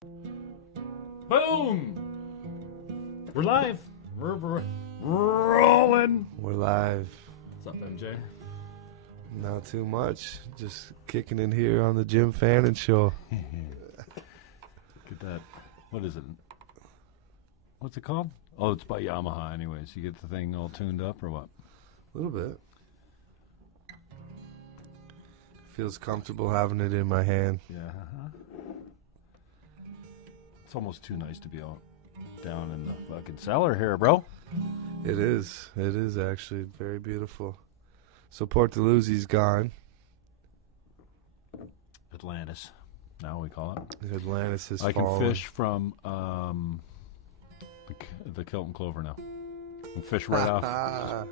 Boom! We're live. We're rolling. We're live. What's up, MJ? Not too much. Just kicking in here on the Jim Fannon Show. Look at that. What is it? What's it called? Oh, it's by Yamaha anyways. You get the thing all tuned up or what? A little bit. Feels comfortable having it in my hand. Yeah. It's almost too nice to be out down in the fucking cellar here, bro. It is. It is actually very beautiful. So Port Dalhousie's gone. Atlantis, now we call it. Atlantis has I fallen. can fish from the kilt and clover now. I can fish right off.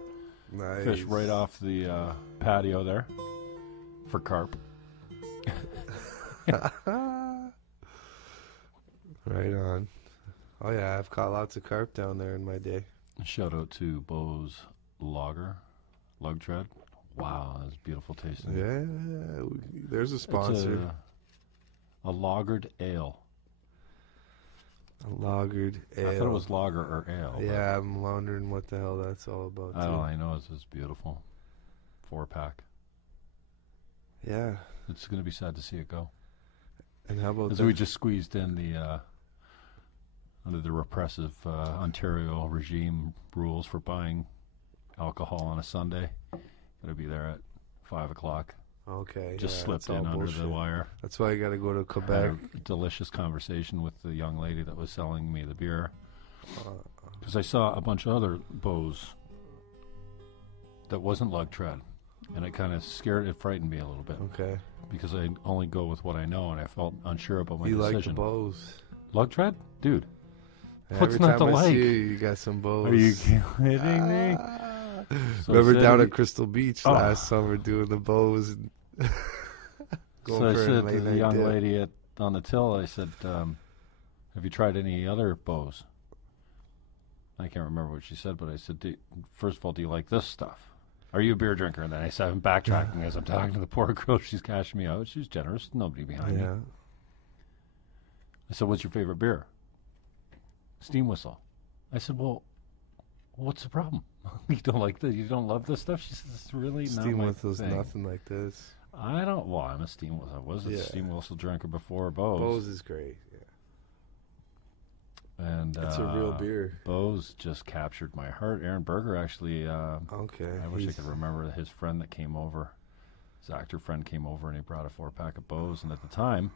Nice. Fish right off the patio there for carp. Right on. Oh yeah, I've caught lots of carp down there in my day. Shout out to Bo's Lager, Lug Tread. Wow, that's beautiful tasting. Yeah, there's a sponsor. It's a lagered ale. A lagered ale. I thought it was lager or ale. Yeah, I'm wondering what the hell that's all about. All I know is it's beautiful. 4-pack. Yeah. It's going to be sad to see it go. And how about Because we just squeezed in the under the repressive Ontario regime rules for buying alcohol on a Sunday. Got to be there at 5 o'clock. Okay. Just yeah, slipped in under the wire. That's why you got to go to Quebec. Had a delicious conversation with the young lady that was selling me the beer. Because I saw a bunch of other Bows that wasn't Lug Tread. And it kind of frightened me a little bit. Okay. Because I only go with what I know, and I felt unsure about my you decision. You like the Bows? Lug Tread? Dude. What's Every not time to I like? see You got some Bows. Are you kidding me? So remember down at Crystal Beach last summer doing the Bows and going so I for said a to late the night young dip. lady on the till, I said, have you tried any other Bows? I can't remember what she said, but I said, first of all, do you like this stuff? Are you a beer drinker? And then I said, I'm backtracking as I'm talking to the poor girl. She's cashing me out. She's generous. Nobody behind me. I said, what's your favorite beer? Steam Whistle. I said, well, what's the problem? You don't like this? You don't love this stuff? She says, it's really not Steam my Whistle's thing. Nothing like this. I don't. Well, I'm a Steam Whistle. I was a Steam Whistle drinker before Bo's. Bo's is great. Yeah. And it's a real beer. Bo's just captured my heart. Aaron Berger actually. Okay. I wish I could remember his friend that came over. His actor friend came over and he brought a 4-pack of Bo's. And at the time,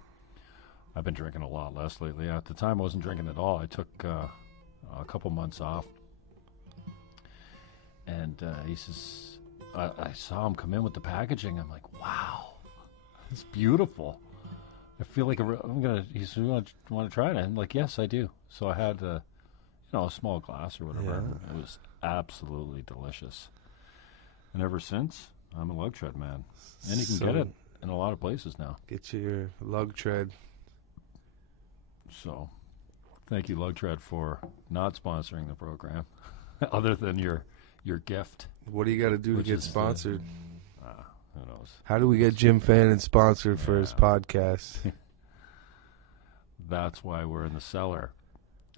I've been drinking a lot less lately. At the time, I wasn't drinking at all. I took a couple months off. And he says, I saw him come in with the packaging. I'm like, wow, it's beautiful. I feel like I'm gonna. He said, "You want to try it?" And I'm like, "Yes, I do." So I had a small glass or whatever. Yeah. It was absolutely delicious. And ever since, I'm a Lug Tread man, and you can get it in a lot of places now. Get your Lug Tread. So, thank you, Lug Tread, for not sponsoring the program, other than your gift. What do you got to do to get sponsored? Who knows? How do we get Jim Fannon sponsored for his podcast? That's why we're in the cellar,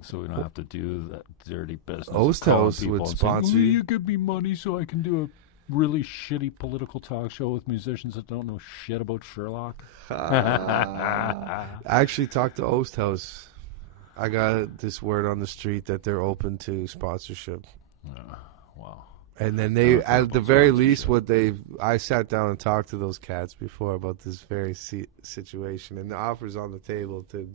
so we don't have to do that dirty business. Osthouse would sponsor you. You give me money so I can do a really shitty political talk show with musicians that don't know shit about Sherlock. I actually talked to Osthouse. I got this word on the street that they're open to sponsorship. Wow. And then they, at the very least, I sat down and talked to those cats before about this very situation, and the offer's on the table to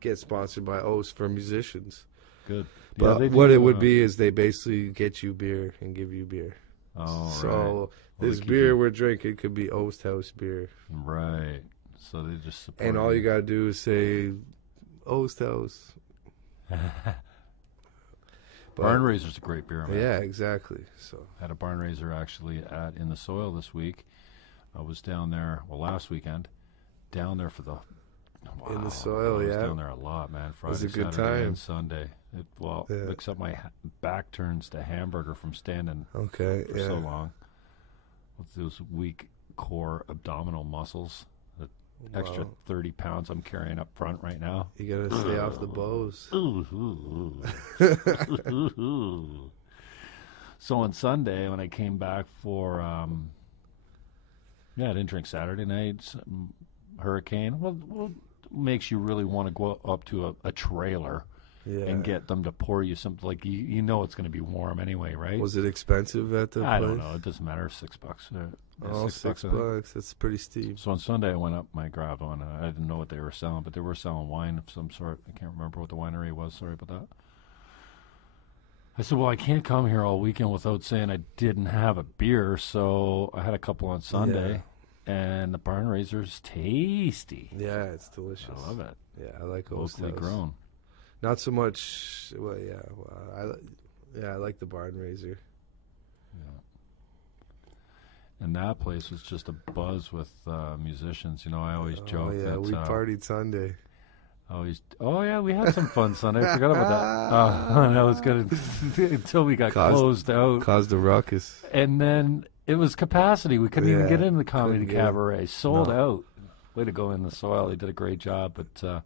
get sponsored by Oast for musicians. Good. But what it would be is they basically get you beer and give you beer. Oh, so this beer we're drinking could be Oast House beer. Right. So they just support and all you got to do is say Oast House. Barn Raiser's a great beer, man. Yeah, exactly. So had a Barn Raiser actually In the Soil this week. I was down there, last weekend, down there for the In the Soil, I was down there a lot, man. Friday, it was a good Saturday, time. and Sunday. Except my back turns to hamburger from standing for so long with those weak core abdominal muscles that extra 30 pounds I'm carrying up front right now. You gotta stay off the bows. So on Sunday, when I came back for, I didn't drink Saturday night. Hurricane. Well, makes you really want to go up to a trailer and get them to pour you something. Like, you know it's going to be warm anyway, right? Was it expensive at the place? I don't know. It doesn't matter. $6. $6. That's pretty steep. So on Sunday, I went up my gravel, and I didn't know what they were selling, but they were selling wine of some sort. I can't remember what the winery was. Sorry about that. I said, well, I can't come here all weekend without saying I didn't have a beer, so I had a couple on Sunday, and the barn raiser's tasty. Yeah, it's delicious. I love it. Yeah, I like locally grown. Not so much. Well, I like the barn raiser. Yeah. And that place was just a buzz with musicians. You know, I always joke that we partied Sunday. We had some fun Sunday. I forgot about that. That was good until we got closed out. Caused a ruckus. And then it was capacity. We couldn't even get in the comedy cabaret. Sold out. Way to go in the soil. They did a great job. But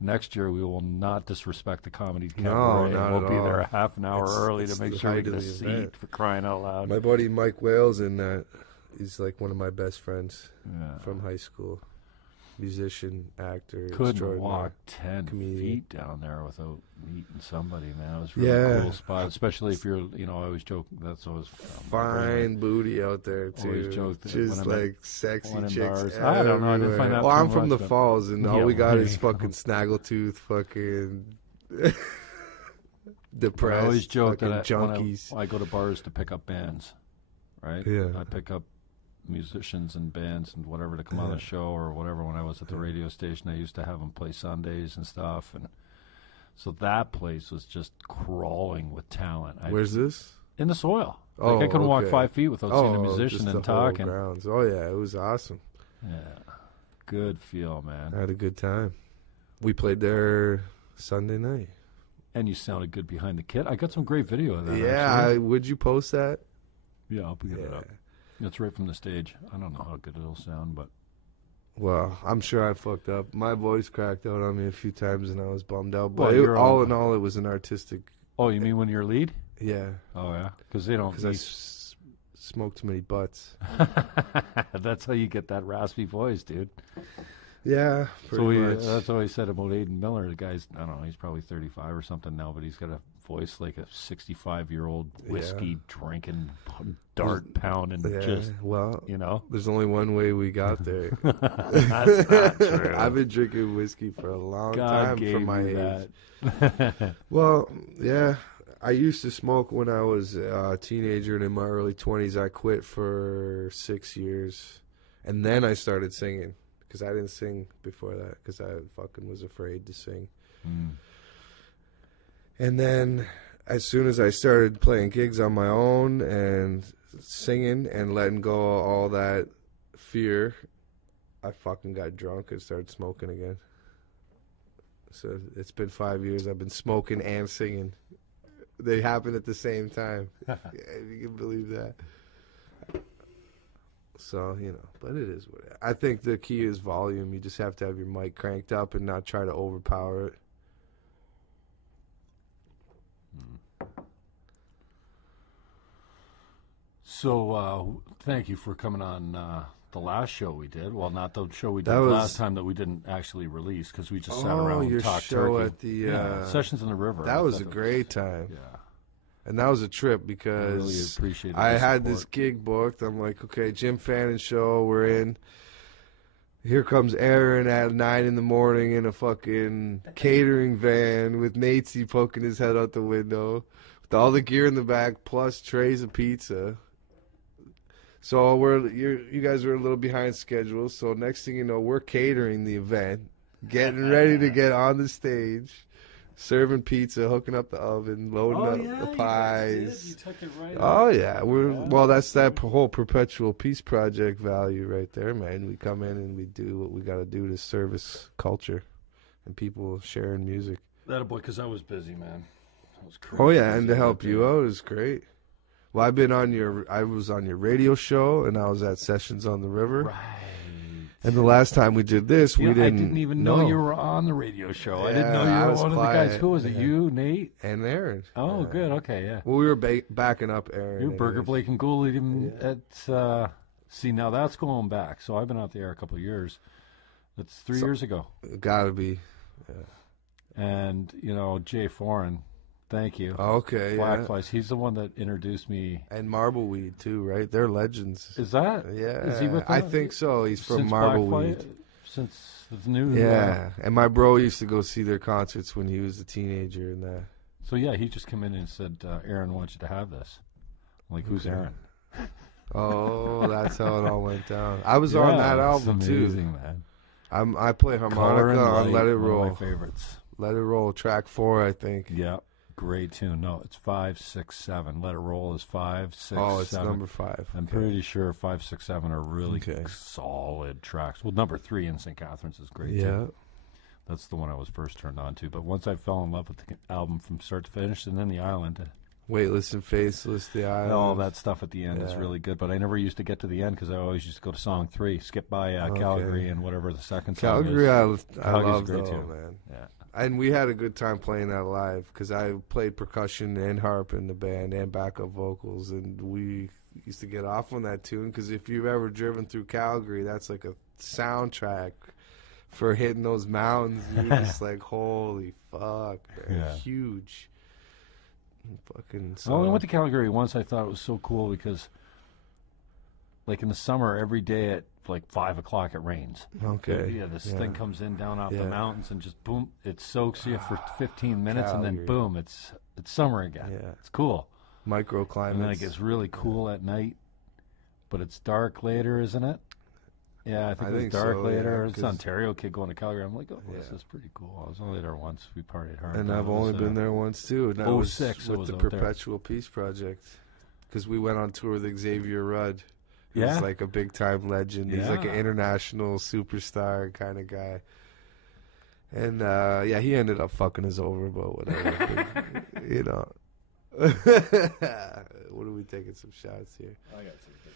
next year we will not disrespect the comedy cabaret. No, we'll be there a half an hour early to make sure we get a seat event. for crying out loud. My buddy Mike Wales in that. He's like one of my best friends from high school. Musician, actor, couldn't walk 10 feet down there without meeting somebody, man. It was really a cool spot, especially if you're, I always joke, that's always fine booty out there, too. Always joke that just like sexy chicks. I don't know, I didn't find out Well, I'm too from much, the Falls, and all we got is fucking snaggletooth, fucking depressed, I always joke that junkies. when I go to bars to pick up bands, right? Yeah. I pick up musicians and bands and whatever to come on the show or whatever. When I was at the radio station, I used to have them play Sundays and stuff, and so that place was just crawling with talent. Where's this? In the soil. Like I couldn't walk 5 feet without seeing a musician and talking. Oh yeah, it was awesome. Yeah, good feel, man. I had a good time. We played there Sunday night, and you sounded good behind the kit. I got some great video of that. Yeah, would you post that? Yeah, I'll put it up. It's right from the stage. I don't know how good it'll sound, but... Well, I'm sure I fucked up. My voice cracked out on me a few times, and I was bummed out. But all in all, it was an artistic... Oh, you mean when you're lead? Yeah. Oh, yeah? Because they don't... Because I smoked too many butts. That's how you get that raspy voice, dude. Yeah, pretty much. That's what I said about Aiden Miller. The guy's, I don't know, he's probably 35 or something now, but he's got a voice like a 65-year-old whiskey drinking, dart pounding, just, there's only one way we got there. That's not true. I've been drinking whiskey for a long time for my age. Well, yeah, I used to smoke when I was a teenager, and in my early 20s, I quit for 6 years, and then I started singing. Because I didn't sing before that, because I fucking was afraid to sing. And then as soon as I started playing gigs on my own and singing and letting go of all that fear, I fucking got drunk and started smoking again. So it's been 5 years. I've been smoking and singing. They happened at the same time. If you can believe that. So, but it is what it is. I think the key is volume. You just have to have your mic cranked up and not try to overpower it. So, thank you for coming on the last show we did. Well, not the show we did last time that we didn't actually release because we just sat around and talked turkey. At the Sessions in the River. That was a great time. Yeah. And that was a trip because I had this gig booked. I'm like, okay, Jim Fannon Show, we're in. Here comes Aaron at 9 in the morning in a fucking catering van with Natesy poking his head out the window with all the gear in the back plus trays of pizza. So you guys were a little behind schedule. So next thing you know, we're catering the event, getting ready to get on the stage. Serving pizza, hooking up the oven, loading up the pies. You took it right Well, that's that whole perpetual peace project value right there, man. We come in and we do what we got to do to service culture and people sharing music. That a boy, because I was busy, man. I was crazy. Oh yeah, and to help you out is great. Well, I was on your radio show, and I was at Sessions on the River. Right. And the last time we did this, we didn't. I didn't even know you were on the radio show. I didn't know you were one of the guys. Who was it? You, Nate, and Aaron. Oh, good. Okay, yeah. Well, we were backing up Aaron. You Burger, Blake, and Gould at. See, now that's going back. So I've been out the air a couple of years. That's 3 years ago. Gotta be. Yeah. And Jay Foreign. Thank you. Okay, Blackflies. He's the one that introduced me. And Marbleweed, too, right? They're legends. Is that? Yeah. Is he with them? I think so. He's from Marbleweed. Since the new... Yeah. And my bro used to go see their concerts when he was a teenager and that. So, yeah, he just came in and said, Aaron wants you to have this. I'm like, who's Aaron? Oh, that's how it all went down. I was on that album, amazing, too. Man. I play harmonica on Let It Roll. One of my favorites. Let It Roll, track 4, I think. Yeah. Great tune. No, it's 5, 6, 7. Let It Roll is 5, 6, 7. Oh, it's number 5. I'm pretty sure 5, 6, 7 are really solid tracks. Well, number 3 in St. Catharines is great too. That's the one I was first turned on to. But once I fell in love with the album from start to finish, and then the Island. Weightless and Faceless, the Island. All that stuff at the end is really good. But I never used to get to the end because I always used to go to song 3, skip by Calgary and whatever the second song Calgary, is. I love that, too. Man. Yeah. And we had a good time playing that live because I played percussion and harp in the band and backup vocals, and we used to get off on that tune because if you've ever driven through Calgary, that's like a soundtrack for hitting those mountains. You're just like, holy fuck, man. Yeah. Huge. Fucking Well, we went to Calgary once. I thought it was so cool because, like in the summer, every day at like 5 o'clock it rains. Okay. Yeah, this thing comes in down off the mountains and just boom, it soaks you for 15 minutes and then boom, it's summer again. Yeah. It's cool. Microclimates. And then it gets really cool at night, but it's dark later, isn't it? Yeah, I think it was dark later. It's an Ontario kid going to Calgary. I'm like, this is pretty cool. I was only there once. We partied hard. And I've only been there once too. And that was 06 with the Perpetual Peace Project because we went on tour with Xavier Rudd. He's like a big-time legend. He's like an international superstar kind of guy. And, he ended up fucking us over, but whatever. What are we taking some shots here? I got some pictures.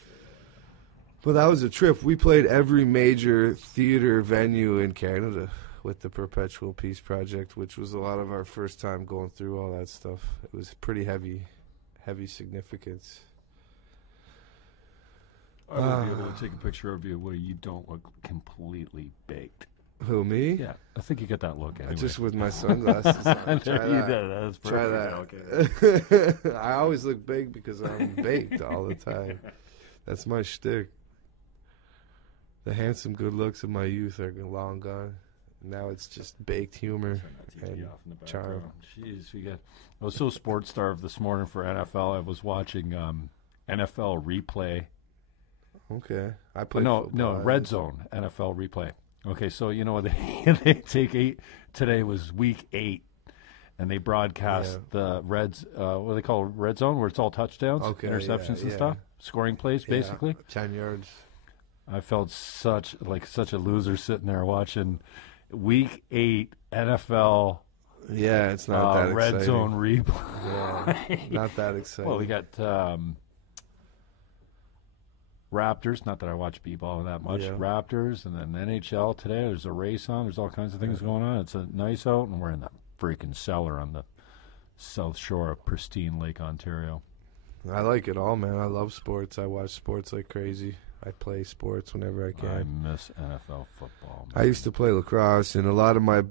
But that was a trip. We played every major theater venue in Canada with the Perpetual Peace Project, which was a lot of our first time going through all that stuff. It was pretty heavy significance. I would be able to take a picture of you where you don't look completely baked. Who, me? Yeah, I think you get that look anyway. Just with my sunglasses on. Try that. That's perfect. Try that. Okay. I always look big because I'm baked all the time. That's my shtick. The handsome good looks of my youth are long gone. Now it's just baked humor and charm. Jeez, I was so sports starved this morning for NFL. I was watching NFL replay. Okay, I played. No, Red Zone NFL replay. Okay, so they take 8. Today was week 8, and they broadcast the Reds. What do they call Red Zone, where it's all touchdowns, interceptions, and stuff, scoring plays, basically. 10 yards. I felt such a loser sitting there watching week 8 NFL. Yeah, it's not that exciting. Red Zone replay. Yeah, not that exciting. Well, we got Raptors. Not that I watch b-ball that much. Yeah. Raptors, and then NHL today. There's a race on. There's all kinds of things going on. It's a nice out, and we're in the freaking cellar on the south shore of pristine Lake Ontario. I like it all, man. I love sports. I watch sports like crazy. I play sports whenever I can. I miss NFL football, man. I used to play lacrosse, and a lot of my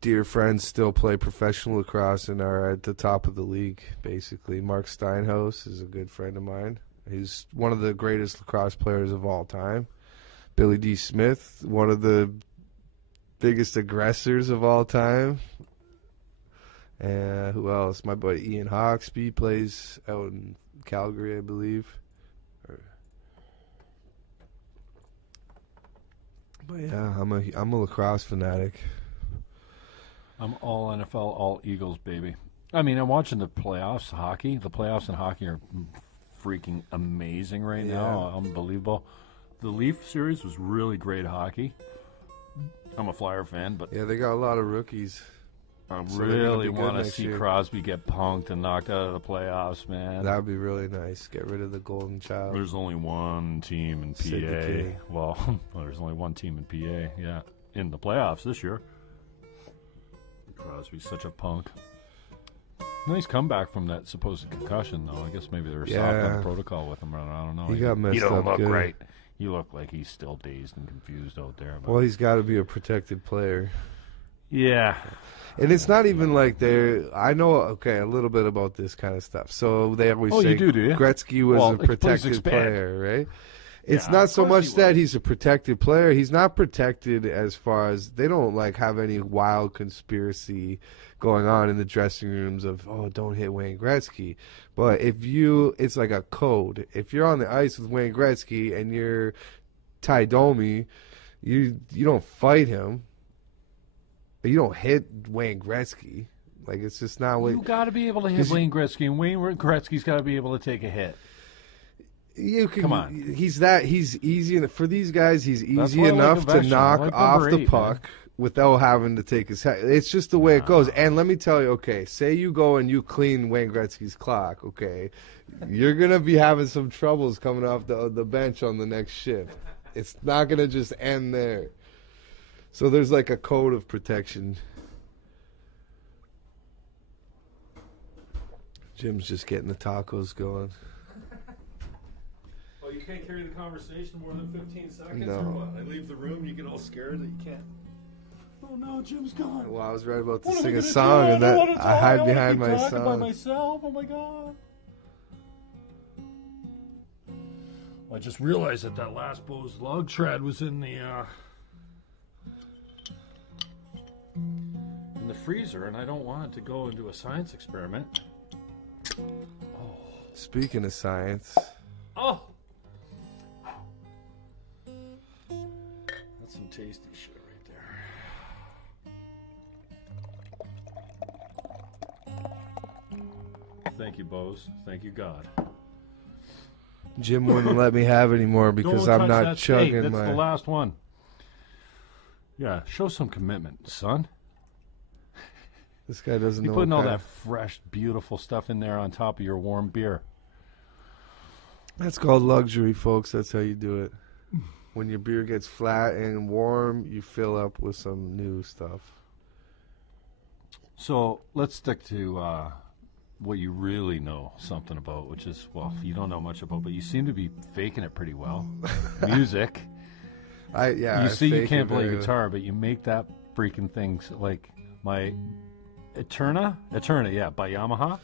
dear friends still play professional lacrosse and are at the top of the league, basically. Mark Steinhaus is a good friend of mine. He's one of the greatest lacrosse players of all time. Billy D. Smith, one of the biggest aggressors of all time. And who else? My buddy Ian Hawksby plays out in Calgary, I believe. But yeah, I'm a lacrosse fanatic. I'm all NFL, all Eagles, baby. I mean, I'm watching the playoffs, hockey. The playoffs in hockey are freaking amazing right now. Unbelievable. The Leaf series was really great hockey. I'm a Flyer fan, but yeah, they got a lot of rookies. I So they're gonna really be good want to next see year. Crosby get punked and knocked out of the playoffs, man. That would be really nice. Get rid of the golden child. There's only one team in Sid the PA. Kid. Well, there's only one team in PA, yeah, in the playoffs this year. Crosby's such a punk. Nice comeback from that supposed concussion, though. I guess maybe they were soft on protocol with him. I don't know. He got messed You don't up look good. right. You look like he's still dazed and confused out there. But Well, he's got to be a protected player. yeah. And it's not even like they're. I know, okay, a little bit about this kind of stuff. So they always say you do you? Gretzky was Well, a please protected expand. player, right? It's Yeah, not of so course much he that was. he's a protected player. He's not protected as far as they don't like have any wild conspiracy going on in the dressing rooms of, oh, don't hit Wayne Gretzky. But it's like a code. If you're on the ice with Wayne Gretzky and you're Ty Domi, you don't fight him. You don't hit Wayne Gretzky. Like, it's just not what You got to be able to hit Wayne Gretzky, and Wayne Gretzky's got to be able to take a hit. you can. Come on. He's easy for these guys. He's That's easy why I like enough a to veteran. I knock like off number the 8, puck without having to take his head. It's just the way it goes. And let me tell you, okay, say you go and you clean Wayne Gretzky's clock, okay, you're gonna be having some troubles coming off the bench on the next shift. It's not gonna just end there. So there's like a code of protection. Jim's just getting the tacos going. Oh, you can't carry the conversation more than 15 seconds? No. Or what? I leave the room, you get all scared that you can't. Oh no, Jim's gone. Well, I was right about to What am I sing a gonna song, do? and I don't that wanna I talk. hide wanna behind keep my talking by song. myself. Oh my god. I just realized that last Bose log shred was in the freezer, and I don't want it to go into a science experiment. Speaking of science, Oh, that's some tasty shit right there. Thank you, Bose. Thank you, God. Jim wouldn't let me have any more because Don't I'm touch not that steak. chugging That's my. the last one. Yeah, show some commitment, son. This guy doesn't You know. putting what all kind that fresh, beautiful stuff in there on top of your warm beer. That's called luxury, folks. That's how you do it. When your beer gets flat and warm, you fill up with some new stuff. So let's stick to what you really know something about, which is, well, you don't know much about, but you seem to be faking it pretty well. Music. You see, you can't play guitar, but you make that freaking thing like my Eterna, yeah, by Yamaha.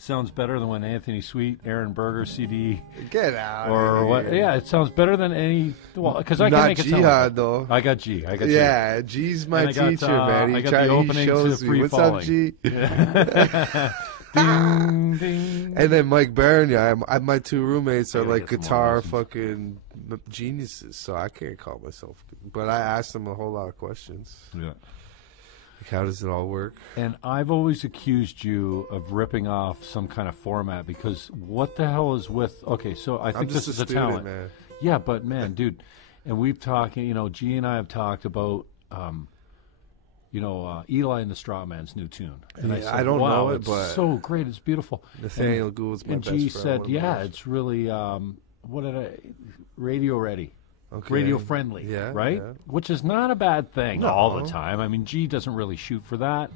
Sounds better than when Anthony Sweet, Aaron Berger CD, Get out. or of what? here. Yeah, it sounds better than any. Well, because I can Not make it sound. Jihad Like though. I got G. Yeah, G's my And I got, teacher, man. I got the He opening to shows me. Free What's Falling. up, G? Ding, ding. And then Mike Barron, my two roommates I are gotta like get some more guitar lessons. fucking geniuses, so I can't call myself. But I asked them a whole lot of questions. Yeah. Like, how does it all work? And I've always accused you of ripping off some kind of format because what the hell is with? Okay, so I I'm think just this is a a student, talent. man. Yeah, but man, dude, and we've talked. G and I have talked about, Eli and the Strawman's new tune. And Yeah, I don't wow, know it, it's but so great, it's beautiful. Nathaniel Gould's my And best G friend. said, one of my yeah, best. it's really radio ready. Okay. Radio friendly, Yeah, right? yeah. Which is not a bad thing No. all the time. I mean, G doesn't really shoot for that,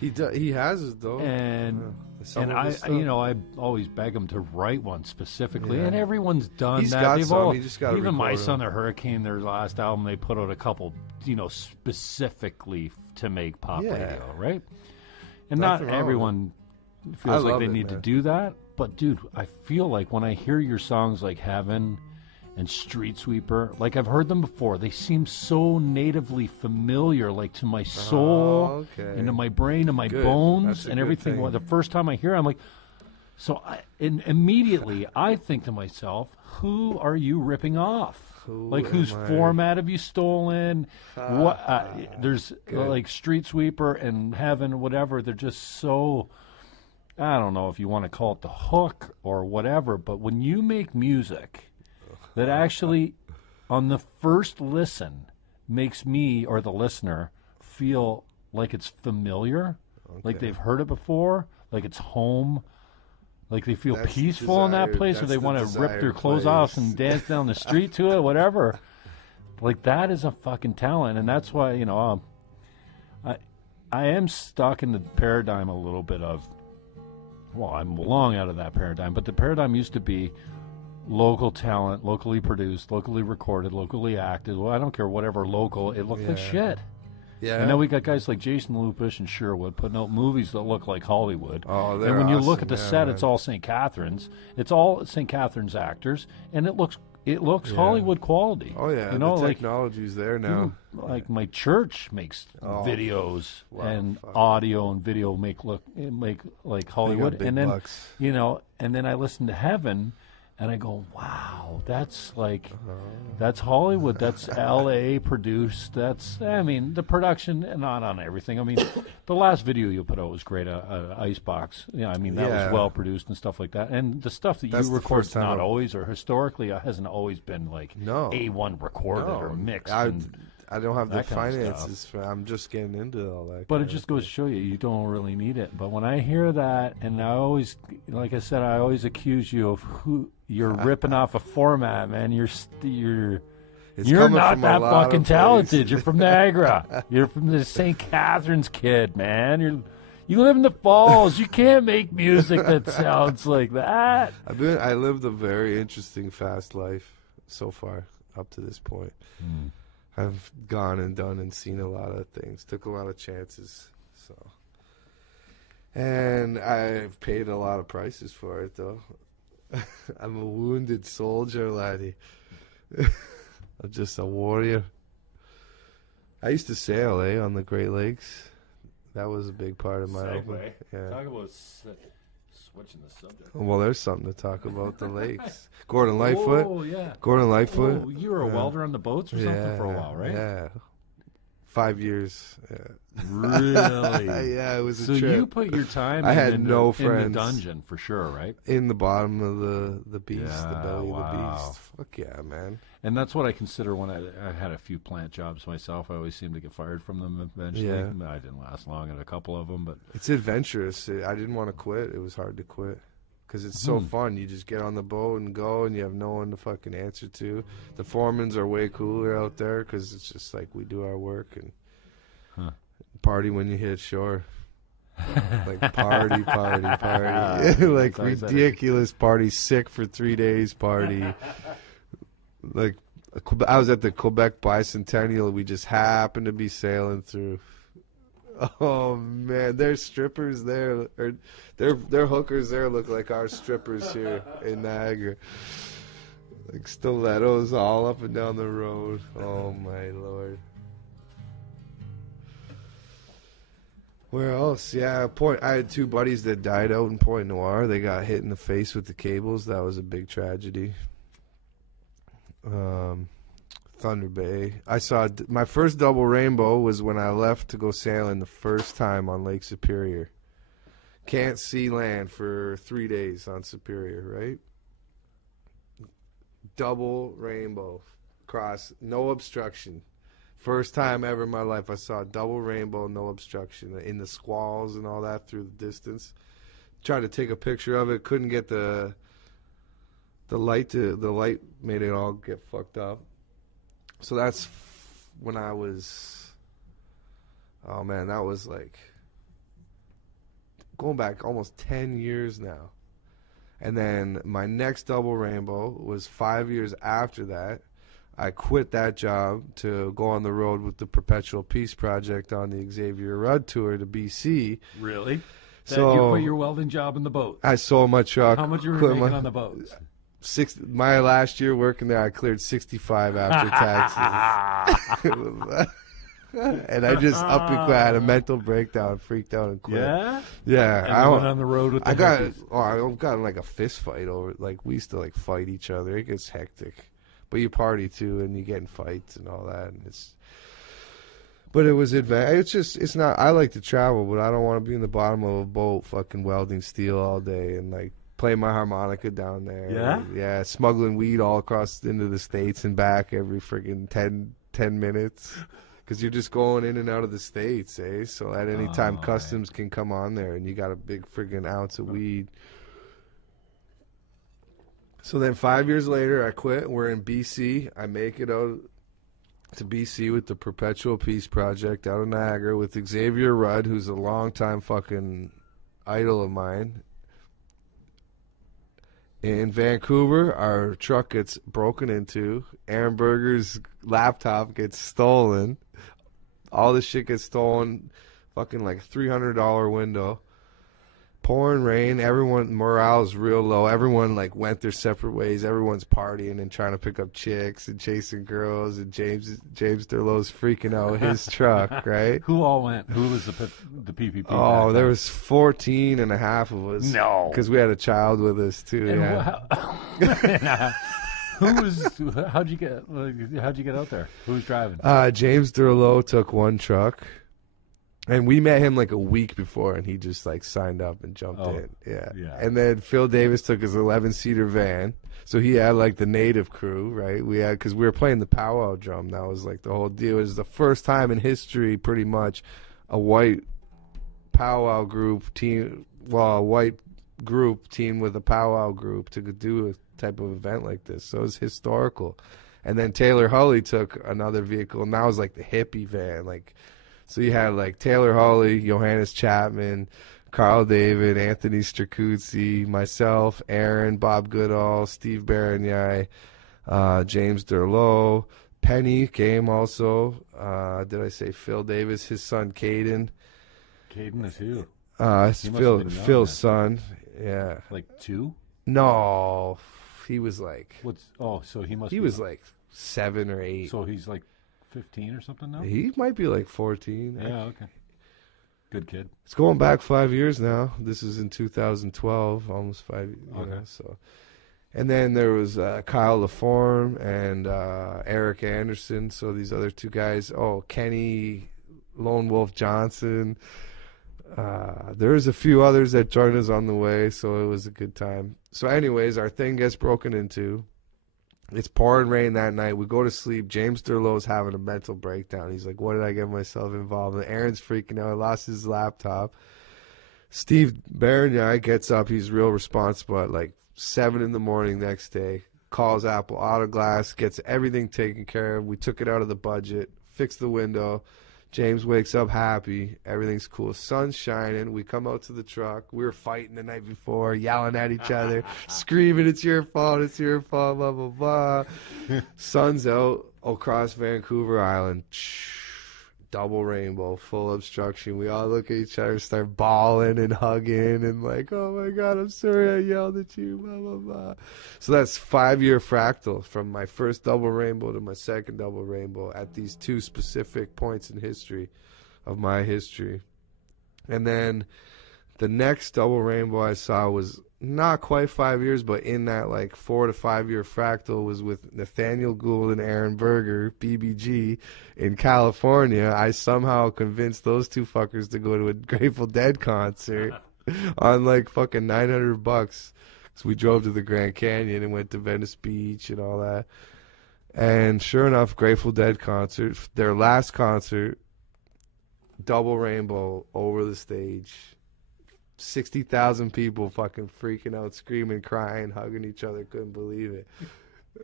He has it though. and Some and of I, his stuff. I always beg him to write one specifically, Yeah. and everyone's done He's that. got They've some, all, he just gotta even My record Son them. the Hurricane, their last album, they put out a couple, specifically to make pop Yeah. radio, right? And Nothing not wrong with everyone I feels like love they it, need to man. do that, but dude, I feel like when I hear your songs like Heaven and Street Sweeper, like I've heard them before, they seem so natively familiar, like to my soul, okay. and to my brain and my Good. bones That's a and good everything. thing. Well, the first time I hear it, I'm like, and immediately I think to myself, who are you ripping off? Who Like, whose am I? format have you stolen? There's like Street Sweeper and Heaven, whatever. They're just so, I don't know if you want to call it the hook or whatever, but when you make music that actually, on the first listen, makes me or the listener feel like it's familiar, Okay. like they've heard it before, like it's home, like they feel That's peaceful in that desired- place, or that's they the want to rip their desired clothes off place. and dance down the street to it, whatever. Like that is a fucking talent, and that's why I am stuck in the paradigm a little bit of. Well, I'm long out of that paradigm, but the paradigm used to be local talent, locally produced, locally recorded, locally acted. Well, I don't care, whatever local. It looked like shit. Yeah. And now we got guys like Jason Lupish and Sherwood putting out movies that look like Hollywood. Oh, and when you look awesome. at the set, it's all St. Catharines. It's all St. Catharines actors, and it looks Hollywood quality. Oh yeah, you know, the like technology's there now. like my church makes videos and audio and video make like Hollywood, big and then bucks. and then I listen to Heaven, and I go, wow, that's like that's Hollywood, that's L.A. produced. That's the production, and not on everything. I mean, the last video you put out was great, Icebox. That was well produced and stuff like that. And the stuff that That's you the record first time not always, or historically, hasn't always been like A1 recorded or mixed. I don't have the that kind of finances. I'm just getting into all that. But it just goes to show you don't really need it. But when I hear that, and I always, like I said, I always accuse you of who you're ripping off a format, man. You're not that fucking talented. You're from Niagara. You're from the St. Catharines kid, man. You live in the Falls. You can't make music that sounds like that. I lived a very interesting, fast life so far up to this point. I've gone and done and seen a lot of things, took a lot of chances, and I've paid a lot of prices for it, though. I'm a wounded soldier, laddie. I'm just a warrior. I used to sail, on the Great Lakes. That was a big part of my life. Yeah. Talk about switching the subject. Well, there's something to talk about, the lakes. Gordon Lightfoot. Oh, yeah. Gordon Lightfoot. Oh, you were a welder on the boats or something for a while, right? Yeah. 5 years. Yeah. Really? Yeah, it was a so trip. You put your time I in, had in, no the, in friends. the dungeon for sure, right? In the bottom of the beast, the Yeah, belly wow. of the beast. Fuck yeah, man. And that's what I consider when I had a few plant jobs myself. I always seemed to get fired from them eventually. Yeah. I didn't last long at a couple of them, but It's adventurous. I didn't want to quit. It was hard to quit. Because it's so fun. You just get on the boat and go, and you have no one to fucking answer to. The foremans are way cooler out there because it's just like we do our work and party when you hit shore. Like party. Like ridiculous party. Sick for 3 days party. Like I was at the Quebec Bicentennial. We just happened to be sailing through. Oh man, there's strippers there, or their hookers there look like our strippers here in Niagara. Like stilettos all up and down the road. Oh my lord. Where else? Yeah, I had two buddies that died out in Point Noir. They got hit in the face with the cables. That was a big tragedy. Thunder Bay. I saw my first double rainbow was when I left to go sailing the first time on Lake Superior. Can't see land for 3 days on Superior, right? Double rainbow cross, no obstruction. First time ever in my life I saw a double rainbow, no obstruction, in the squalls and all that through the distance. Tried to take a picture of it, couldn't get the light made it all get fucked up. So that's when I was, oh man, that was like going back almost 10 years now. And then my next double rainbow was 5 years after that. I quit that job to go on the road with the Perpetual Peace Project on the Xavier Rudd tour to BC. Really? So you quit your welding job in the boat. I sold my truck. How much you were making on the boats? My last year working there, I cleared 65 after taxes. And I just up and quit. I had a mental breakdown, freaked out, and quit. Yeah? Yeah. And I went on the road with the I got hippies. in like a fist fight over, like, we used to like fight each other. It gets hectic. But you party too, and you get in fights and all that. And but it was it's not, I like to travel, but I don't want to be in the bottom of a boat fucking welding steel all day and like play my harmonica down there. Yeah? Yeah, smuggling weed all across into the States and back every freaking 10 minutes. Because you're just going in and out of the States, eh? So at any time, customs can come on there, and you got a big friggin' ounce of weed. So then 5 years later, I quit. We're in BC. I make it out to BC with the Perpetual Peace Project out of Niagara with Xavier Rudd, who's a longtime fucking idol of mine. In Vancouver, our truck gets broken into. Aaron Berger's laptop gets stolen. All this shit gets stolen. Fucking like $300 window. Pouring rain. Everyone, morale's real low. Everyone like went their separate ways. Everyone's partying and trying to pick up chicks and chasing girls. And James Derlot's freaking out his truck, right? Who all went? Who was the PPP? Oh, there was 14 and a half of us. No. Because we had a child with us, too. And yeah. How'd you get out there? Who was driving? James Derlot took one truck. And we met him like a week before, and he just like signed up and jumped in. Yeah. And then Phil Davis took his 11-seater van. So he had like the native crew, right? Because we were playing the powwow drum. That was like the whole deal. It was the first time in history, pretty much, a white powwow group team, a white group teamed with a powwow group to do a type of event like this. So it was historical. And then Taylor Hulley took another vehicle, and that was like the hippie van, like. So you had like Taylor Hulley, Johannes Chapman, Carl David, Anthony Stracuzzi, myself, Aaron, Bob Goodall, Steve Baranyai, James Derlot. Penny came also. Did I say Phil Davis? His son Caden. Caden is who? Phil's son. Yeah. Like 2? No, he was like. So he must. He was like 7 or 8. So he's like 15 or something now? He might be like 14. Yeah, okay. Good kid. It's going back 5 years now. This is in 2012, almost 5 years. Okay. So. And then there was Kyle LaForme and Eric Anderson. So these other 2 guys. Oh, Kenny Lone Wolf Johnson. There's a few others that joined us on the way, so it was a good time. So anyways, our thing gets broken into. It's pouring rain that night. We go to sleep. James Derlot's having a mental breakdown. He's like, what did I get myself involved in? Aaron's freaking out. I lost his laptop. Steve Baranyai gets up. He's real responsible at like 7 in the morning next day. Calls Apple Auto Glass. Gets everything taken care of. We took it out of the budget. Fixed the window. James wakes up happy. Everything's cool. Sun's shining. We come out to the truck. We were fighting the night before, yelling at each other, screaming, it's your fault, blah, blah, blah. Sun's out across Vancouver Island. Double rainbow, full obstruction. We all look at each other, start bawling and hugging and like, oh my God, I'm sorry I yelled at you, blah, blah, blah. So that's 5-year fractal from my first double rainbow to my second double rainbow at these 2 specific points in history of my history. And then the next double rainbow I saw was not quite 5 years, but in that like 4 to 5 year fractal was with Nathaniel Gould and Aaron Berger, BBG, in California. I somehow convinced those 2 fuckers to go to a Grateful Dead concert on like fucking $900. So we drove to the Grand Canyon and went to Venice Beach and all that. And sure enough, Grateful Dead concert, their last concert, double rainbow over the stage. 60,000 people fucking freaking out, screaming, crying, hugging each other. Couldn't believe it.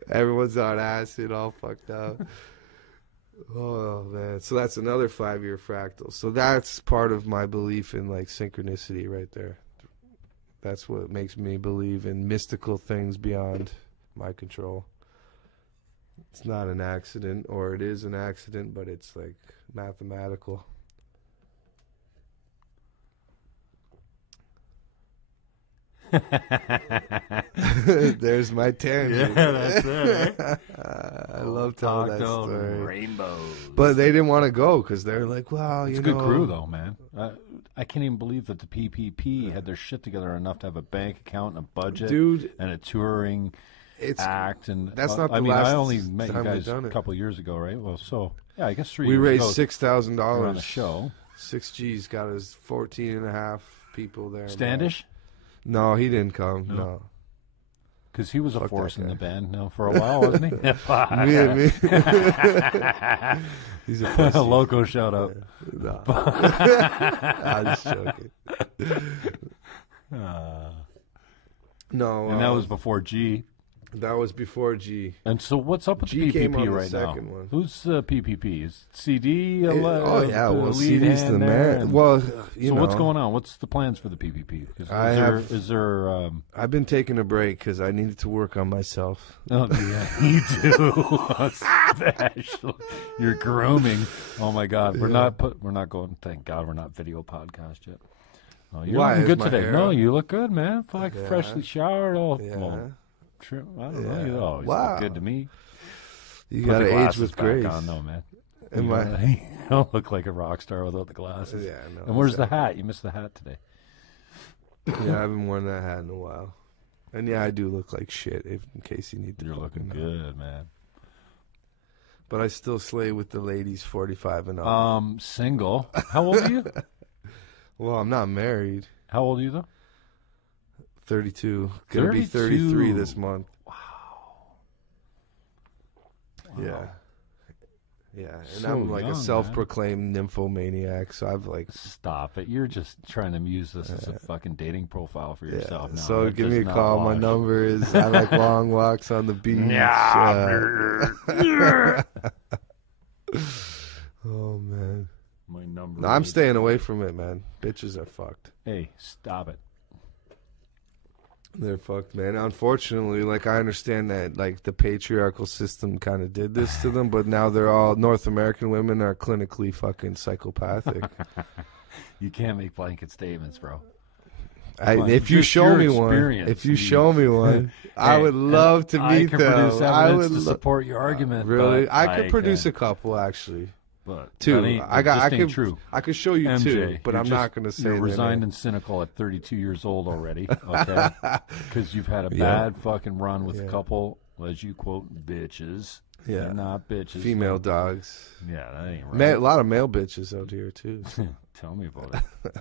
Everyone's on acid, all fucked up. Oh, man. So that's another 5-year fractal. So that's part of my belief in, like, synchronicity right there. That's what makes me believe in mystical things beyond my control. It's not an accident, or it is an accident, but it's, like, mathematical. There's my tangent. Yeah, that's it. Right? I love telling that story. Rainbows. But they didn't want to go because they're like, well, it's a good crew, though, man. I can't even believe that the PPP had their shit together enough to have a bank account and a budget, dude, and a touring act. And that's not the I mean, last I only met you time guys we've done a it. couple years ago, right? Well, so yeah, I guess 3 we years ago. raised $6,000 on the show. 6G's got us 14 and a half people there. Standish? No, he didn't come. No. Because he was a Fuck force that in the guy. band now for a while, wasn't he? Me. He's a pussy. Loco shout out. No. I'm just joking. No. And that was before G. That was before G. And so what's up with G the came PPP on the right now? second one. Who's PPP? Is CD? Oh yeah, well, lead CD's hand the there? man. And Well, so what's going on? What's the plans for the PPP? Is there I've been taking a break because I needed to work on myself. Oh, yeah, you do. Especially. You're grooming. Oh my God, we're not going. Thank God, we're not video podcast yet. Oh, you're Why? looking Is good my today. hair No, up? you look good, man. Like Yeah. freshly showered. Oh, Yeah. well, true. I don't know. Yeah. You always Wow. look good to me. You Put got the to age glasses with back grace. on, though, man. Am you I? You don't look like a rock star without the glasses. Yeah, no. And where's exactly. the hat? You missed the hat today. Yeah, I haven't worn that hat in a while. And yeah, I do look like shit. In case you need to. You're looking fucking know. good, man. But I still slay with the ladies 45 and up. Single. How old are you? Well, I'm not married. How old are you though? 32. Gonna be 32. 33 this month. Wow. Yeah. Yeah, and So I'm like young, a self-proclaimed nymphomaniac, so I've like Stop it. You're just trying to use this as a fucking dating profile for yourself now. So That give does me a not call. My wash. number is I like long walks on the beach. Oh man. My number No, I'm is- staying away from it, man. Bitches are fucked. Hey, stop it. They're fucked, man. Unfortunately, like I understand that like the patriarchal system kind of did this to them, but now they're all North American women are clinically fucking psychopathic. You can't make blanket statements, bro. If you Just show your me one, experience, if you you- show me one, I Hey, would and love to I meet can them. produce I evidence would to support your argument. really. but I could produce can't. a couple actually. But Two. that ain't- I that just ain't could. true. I could show you MJ, two, but you're I'm just- not going to say you're their resigned name. and cynical at 32 years old already, okay? Because you've had a Yeah. bad fucking run with a Yeah. couple, as you quote, bitches. Yeah. They're not bitches. Female dogs. Yeah, that ain't right. A lot of male bitches out here too. Tell me about it.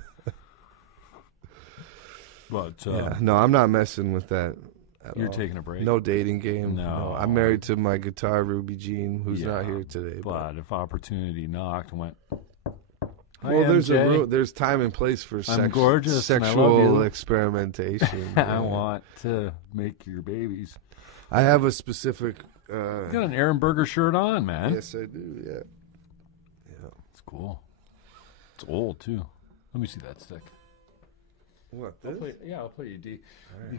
But Yeah. No, I'm not messing with that. At you're all. taking a break. No dating game. No. I'm married to my guitar, Ruby Jean, who's Yeah, not here today. But if opportunity knocked and went, "Hi, well, MJ. there's time and place for gorgeous and I love sexual you." experimentation. I Yeah. want to make your babies." I have a specific. You got an Aaron Burger shirt on, man. Yes, I do. Yeah. Yeah. It's cool. It's old too. Let me see that stick. What? I'll This? play, I'll play you D. Right.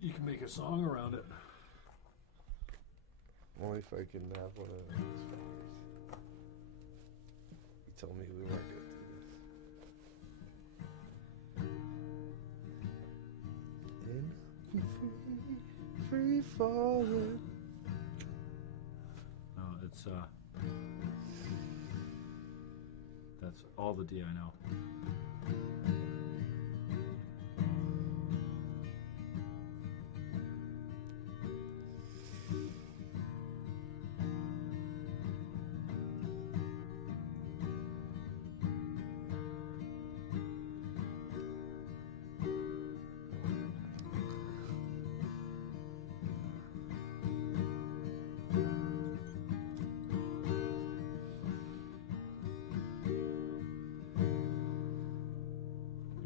You can make a song around it. Only if I can have one of these fuckers. You told me we weren't gonna do this. In free falling. No, it's that's all the D I know.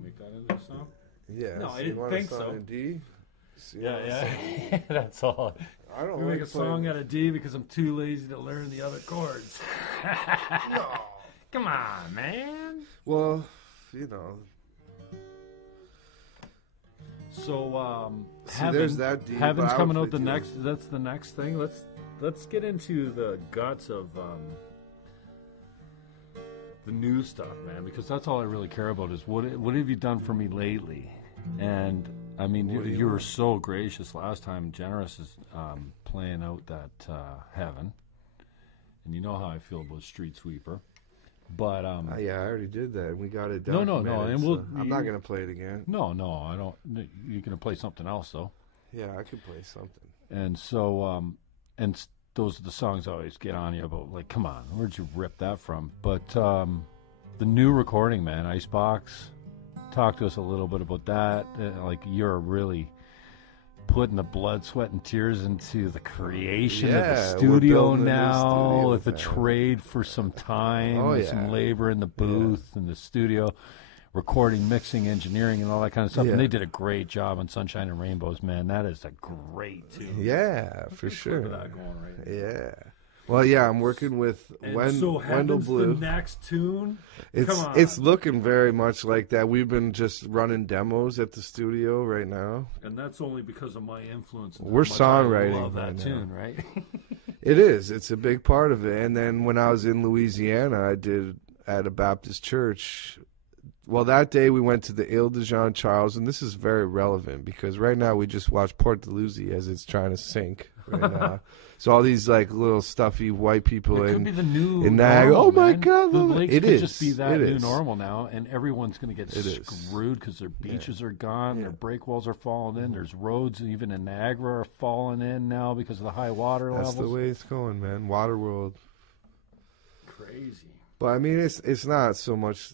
Make that into a song? Yeah. No, I you didn't want think a song so. in D? So you Yeah, want a yeah. song- That's all. I don't We like make a song playing- out of D because I'm too lazy to learn the other chords. No. Come on, man. Well, you know. So, See, there's that D, Heaven's but I coming would out the play next. That's the next thing. Let's get into the guts of the new stuff, man, because that's all I really care about is what have you done for me lately? And I mean, What do you you were want? so gracious last time. Generous is playing out that Heaven, and you know how I feel about Street Sweeper. But Yeah, I already did that. We got it No, documented. and so I'm not gonna play it again. no, I don't. You're gonna play something else though. Yeah, I could play something. And so, those are the songs I always get on you about. Like, come on, where'd you rip that from? But the new recording, man, Icebox. Talk to us a little bit about that. Like, you're really putting the blood, sweat, and tears into the creation of the Yeah, studio we're building a new now, studio, with the man. trade for some time, with some labor in the booth and the studio, recording, mixing, engineering, and all that kind of stuff. Yeah. And they did a great job on Sunshine and Rainbows, man. That is a great tune. Yeah, for sure. Look at that going right now. Yeah. Well, yeah, I'm working with So Wendell Blue. the next tune? It's looking very much like that. We've been just running demos at the studio right now. And that's only because of my influence. We're songwriting I love that right now. tune, right? It is. It's a big part of it. And then when I was in Louisiana, I did at a Baptist church. Well, that day we went to the Ile de Jean Charles, and this is very relevant because right now we just watch Port de Lucie as it's trying to sink right now. So all these like little stuffy white people It could be the new in normal, oh my man. God, the lakes it could is. just be that It new is. normal now, and everyone's going to get screwed because their beaches are gone, their break walls are falling in, there's roads even in Niagara are falling in now because of the high water That's levels. the way it's going, man. Water world. Crazy. But I mean, it's not so much,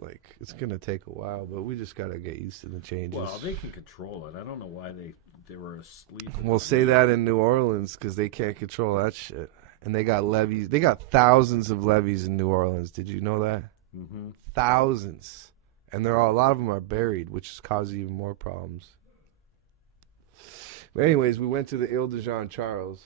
like it's gonna take a while, but we just gotta get used to the changes. Well, they can control it. I don't know why they were asleep. We'll say that in New Orleans because they can't control that shit, and they got levees. They got thousands of levees in New Orleans. Did you know that? Mm-hmm. Thousands, and a lot of them are buried, which is causing even more problems. But anyways, we went to the Ile de Jean Charles,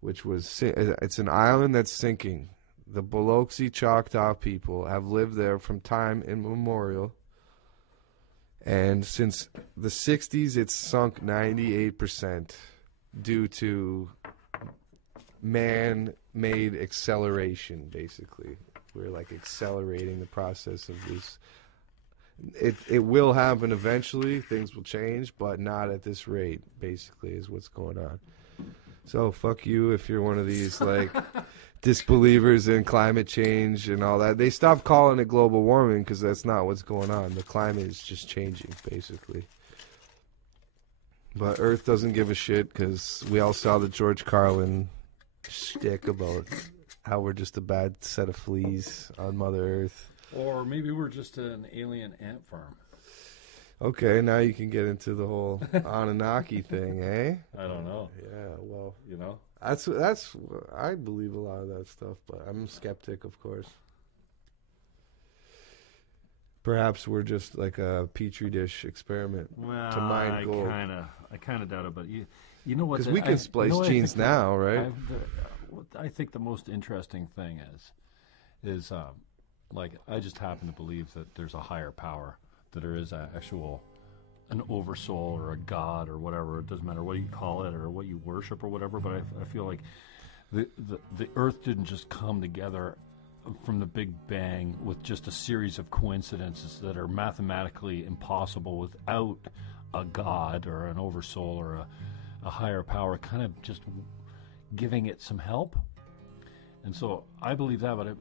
which was it's an island that's sinking. The Biloxi Choctaw people have lived there from time immemorial. And since the 60s, it's sunk 98% due to man-made acceleration, basically. We're like accelerating the process of this. It will happen eventually. Things will change, but not at this rate, basically, is what's going on. So fuck you if you're one of these, like... disbelievers in climate change and all that. They stopped calling it global warming because that's not what's going on. The climate is just changing, basically. But Earth doesn't give a shit because we all saw the George Carlin shtick about how we're just a bad set of fleas on Mother Earth. Or maybe we're just an alien ant farm. Okay, now you can get into the whole Anunnaki thing, eh? I don't know. Yeah, well, That's I believe a lot of that stuff, but I'm a skeptic, of course. Perhaps we're just like a petri dish experiment to mine gold. I kind of doubt it, but you know what? Because we can splice genes now, right? I think the most interesting thing is like I just happen to believe that there's a higher power, that there is an oversoul or a god or whatever. It doesn't matter what you call it or what you worship or whatever, but I feel like the earth didn't just come together from the Big Bang with just a series of coincidences that are mathematically impossible without a god or an oversoul or a higher power kind of just giving it some help. And so I believe that, but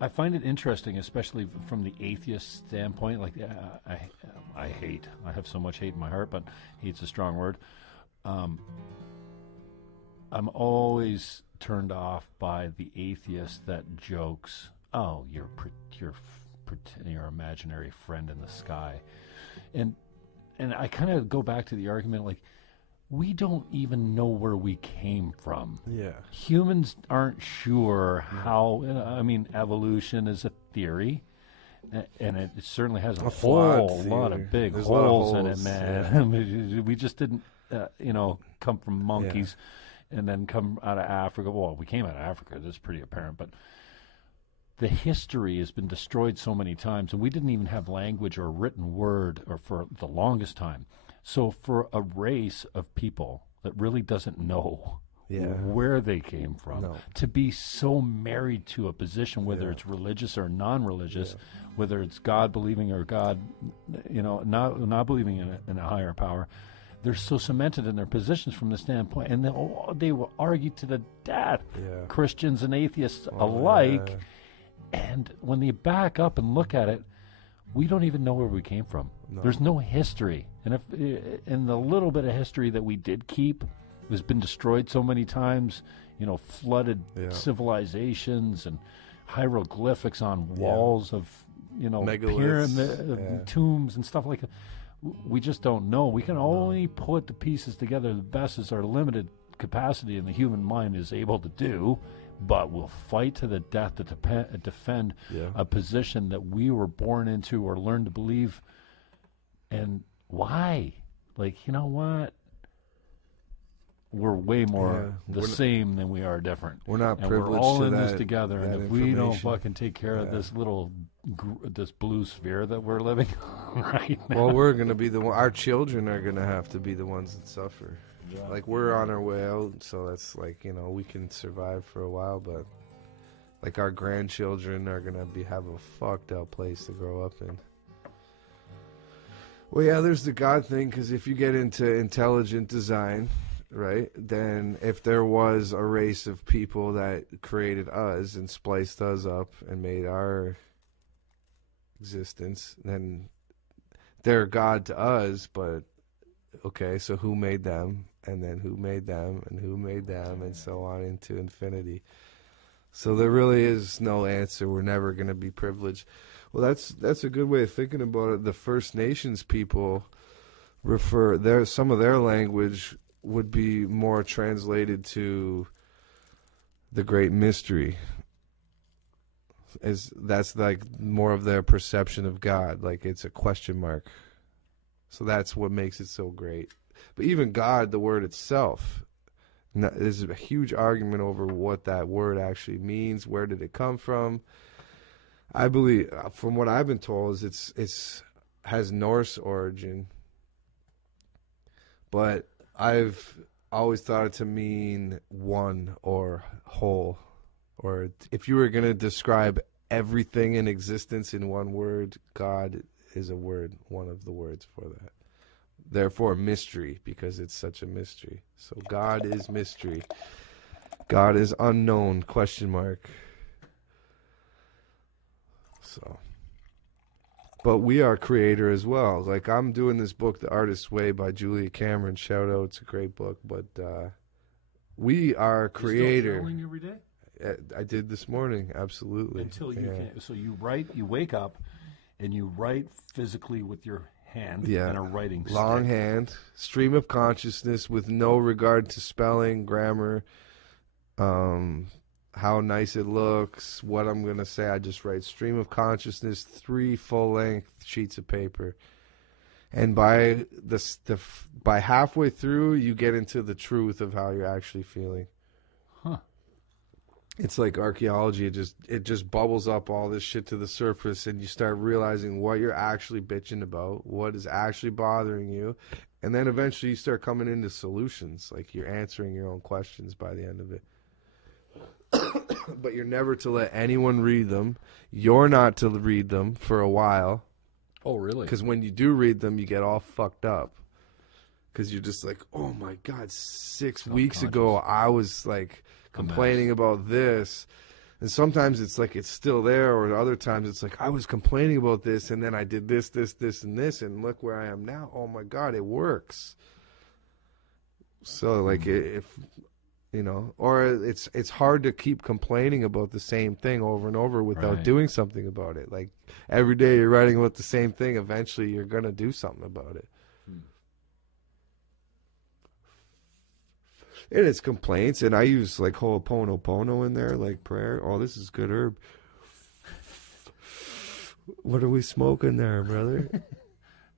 I find it interesting, especially from the atheist standpoint. Like, I have so much hate in my heart, but hate's a strong word. I'm always turned off by the atheist that jokes, "Oh, you're your imaginary friend in the sky," and I kind of go back to the argument like, we don't even know where we came from. Yeah. Humans aren't sure how. I mean, evolution is a theory, and it certainly has a whole lot of big holes in it, man. Yeah. I mean, we just didn't, come from monkeys and then come out of Africa. Well, we came out of Africa. That's pretty apparent. But the history has been destroyed so many times, and we didn't even have language or written word or for the longest time. So for a race of people that really doesn't know where they came from, to be so married to a position, whether it's religious or non-religious, whether it's God believing or God, not believing in a higher power, they're so cemented in their positions from the standpoint, and they will argue to the death, Christians and atheists alike. And when they back up and look at it, we don't even know where we came from. No. There's no history. And in the little bit of history that we did keep has been destroyed so many times, flooded civilizations and hieroglyphics on walls of, pyramid tombs and stuff like that. we just don't know. We can only put the pieces together the best as our limited capacity and the human mind is able to do, but we'll fight to the death to defend a position that we were born into or learned to believe. And why? Like, you know what? We're way more the same than we are different. We're not and privileged we're all to in that, this together. And if we don't fucking take care of this little, this blue sphere that we're living right now. Well, we're going to be the one. Our children are going to have to be the ones that suffer. Yeah. Like, we're on our way out, so that's like, you know, we can survive for a while, but like our grandchildren are going to have a fucked up place to grow up in. Well, yeah, there's the God thing, because if you get into intelligent design, right, then if there was a race of people that created us and spliced us up and made our existence, then they're God to us, but okay, so who made them? And then who made them, and who made them, and so on into infinity. So there really is no answer. We're never going to be privileged. Well, that's a good way of thinking about it. The First Nations people some of their language would be more translated to the Great Mystery. That's like more of their perception of God, like it's a question mark. So that's what makes it so great. But even God, the word itself, there's a huge argument over what that word actually means. Where did it come from? I believe, from what I've been told, is it's has Norse origin. But I've always thought it to mean one or whole. Or if you were going to describe everything in existence in one word, God is a word, one of the words for that. Therefore, mystery, because it's such a mystery. So God is mystery. God is unknown, question mark. So, but we are creator as well. Like, I'm doing this book, The Artist's Way by Julia Cameron. Shout out, it's a great book. But we are creator. Are you still journaling every day? I did this morning, absolutely. Until you can. So you write, you wake up, and you write physically with your hand and a writing stick. Long hand, stream of consciousness with no regard to spelling, grammar, how nice it looks, what I'm going to say. I just write stream of consciousness, 3 full-length sheets of paper. And by by halfway through, you get into the truth of how you're actually feeling. Huh. It's like archaeology. It just bubbles up all this shit to the surface, and you start realizing what you're actually bitching about, what is actually bothering you, and then eventually you start coming into solutions. Like, you're answering your own questions by the end of it. But you're never to let anyone read them. You're not to read them for a while. Oh, really? Because when you do read them, you get all fucked up. Because you're just like, oh my God, 6 weeks ago I was like complaining about this. And sometimes it's like it's still there, or other times it's like I was complaining about this and then I did this, and this, and look where I am now. Oh my God, it works. So like if you know, or it's hard to keep complaining about the same thing over and over without doing something about it. Like every day you're writing about the same thing, eventually you're going to do something about it. And it's complaints, and I use like Ho'oponopono in there, like prayer. Oh, this is good herb. What are we smoking there, brother?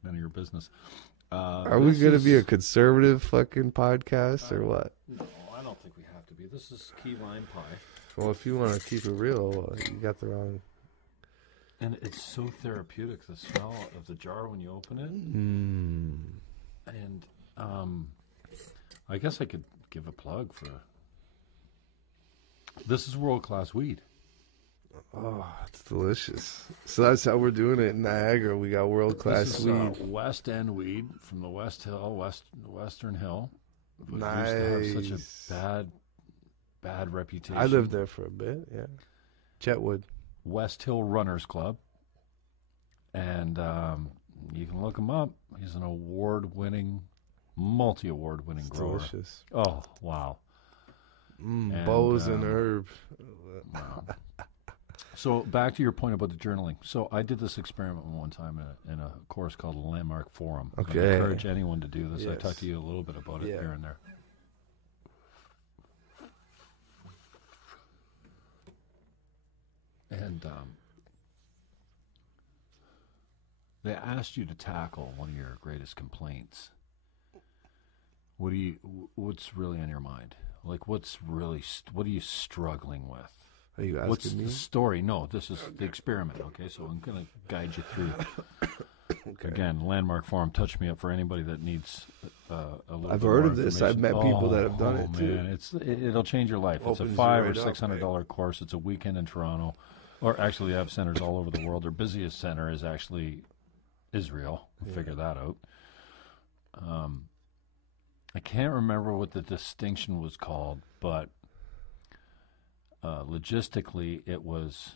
None of your business. Are we going to be a conservative fucking podcast or what? No, I don't think we have to be. This is key lime pie. Well, if you want to keep it real, you got the wrong... And it's so therapeutic, the smell of the jar when you open it. And I guess I could give a plug for... This is world-class weed. Oh, it's delicious. So that's how we're doing it in Niagara. We got world-class weed. This is West End weed from the Western Hill. It Nice. used to have such a bad reputation. I lived there for a bit, yeah. Chetwood. West Hill Runners Club. And you can look him up. He's an multi-award-winning grower. Delicious. Oh, wow. Bows and herb. Wow. So back to your point about the journaling. So I did this experiment one time in a course called the Landmark Forum. Okay. I encourage anyone to do this. Yes. I talked to you a little bit about it here and there. And they asked you to tackle one of your greatest complaints. What's really on your mind? Like, what are you struggling with? Are you asking What's me? the story? No, this is the experiment, okay? So I'm going to guide you through. Okay. Again, Landmark Forum, touch me up for anybody that needs a little I've bit heard more of this. I've met people that have done it, too. Man, it'll change your life. It's a Opens $500 you or right up, $600 course. It's a weekend in Toronto. Or actually, they have centers all over the world. Their busiest center is actually Israel. Figure that out. I can't remember what the distinction was called, but logistically, it was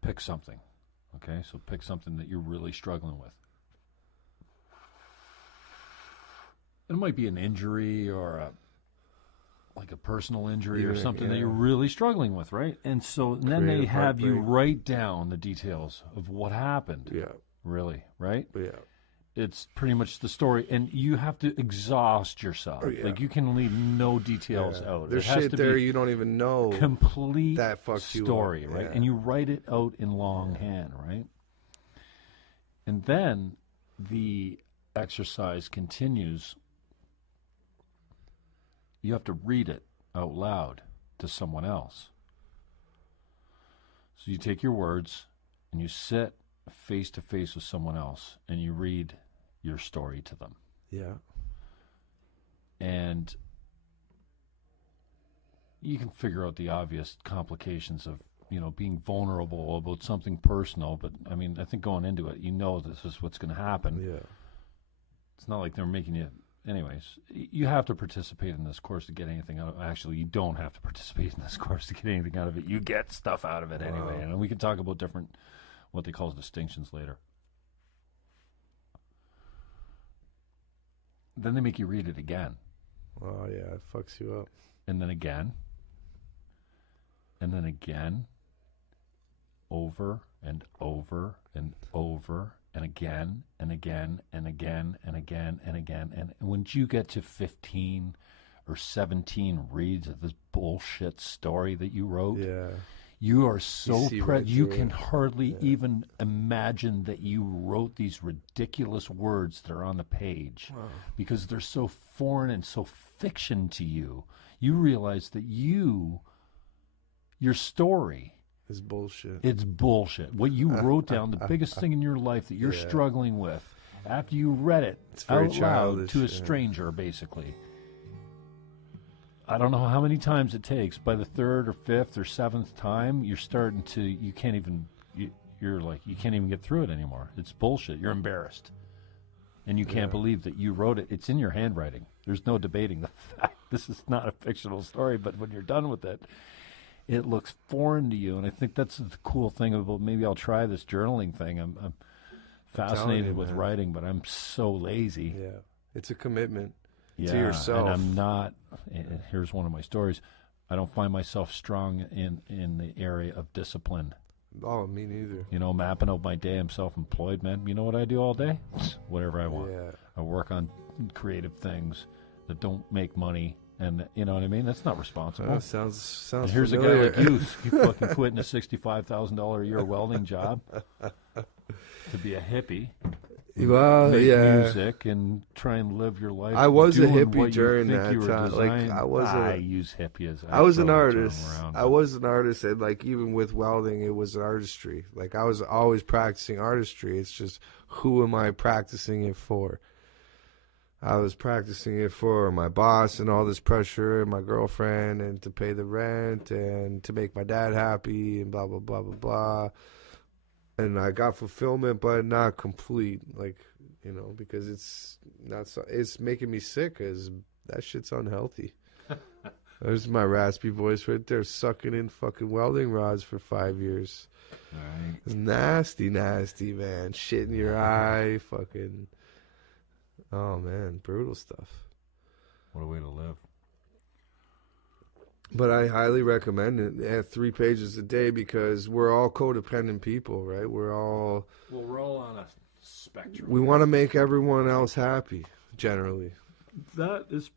pick something. Okay, so pick something that you're really struggling with. It might be an injury or like a personal injury or something that you're really struggling with, right? And so then they have you write down the details of what happened. Yeah. Really, right? Yeah. It's pretty much the story, and you have to exhaust yourself. Oh, yeah. Like, you can leave no details out. There's it has shit to there be you don't even know. Complete that fucked you story, up. right? Yeah. And you write it out in longhand, right? And then the exercise continues. You have to read it out loud to someone else. So you take your words and you sit face to face with someone else and you read your story to them. Yeah. And you can figure out the obvious complications of, being vulnerable about something personal. But, I mean, I think going into it, this is what's going to happen. Yeah. It's not like they're making you... Anyways, you have to participate in this course to get anything out of it. Actually, you don't have to participate in this course to get anything out of it. You get stuff out of it anyway. And we can talk about different, what they call distinctions later. Then they make you read it again. Oh, yeah, it fucks you up. And then again. And then again. Over and over and over and again and again and again and again and again. And once you get to 15 or 17 reads of this bullshit story that you wrote, you are so you can hardly even imagine that you wrote these ridiculous words that are on the page because they're so foreign and so fiction to you. You realize that your story is bullshit. It's bullshit. What you wrote down, the biggest thing in your life that you're struggling with, after you read it out loud to a stranger, basically. I don't know how many times it takes. By the third or fifth or seventh time, you're starting to, you can't even get through it anymore. It's bullshit. You're embarrassed. And you can't believe that you wrote it. It's in your handwriting. There's no debating the fact. This is not a fictional story, but when you're done with it, it looks foreign to you. And I think that's the cool thing about, maybe I'll try this journaling thing. I'm fascinated with writing, but I'm so lazy. Yeah. It's a commitment. Yeah, to yourself. And I'm not, and here's one of my stories, I don't find myself strong in the area of discipline. Oh, me neither. Mapping out my day. I'm self-employed, man. You know what I do all day? Whatever I want. Yeah. I work on creative things that don't make money, and you know what I mean? That's not responsible. Sounds and here's familiar. a guy like you fucking quitting a $65,000 a year welding job to be a hippie. Well, make music and try and live your life. I was a doing hippie what during you think that you were time. designed. I use hippie as I was an artist. Around, I was an artist, and even with welding, it was artistry. I was always practicing artistry. It's just, who am I practicing it for? I was practicing it for my boss and all this pressure, and my girlfriend, and to pay the rent, and to make my dad happy, and blah blah blah blah blah. And I got fulfillment, but not complete, because it's not. It's making me sick, because that shit's unhealthy. There's my raspy voice right there, sucking in fucking welding rods for 5 years. Right. It's nasty, nasty, man. Shit in your eye, fucking. Oh man, brutal stuff. What a way to live. But I highly recommend it at 3 pages a day because we're all codependent people, right? We're all on a spectrum. We want to make everyone else happy, generally. That is,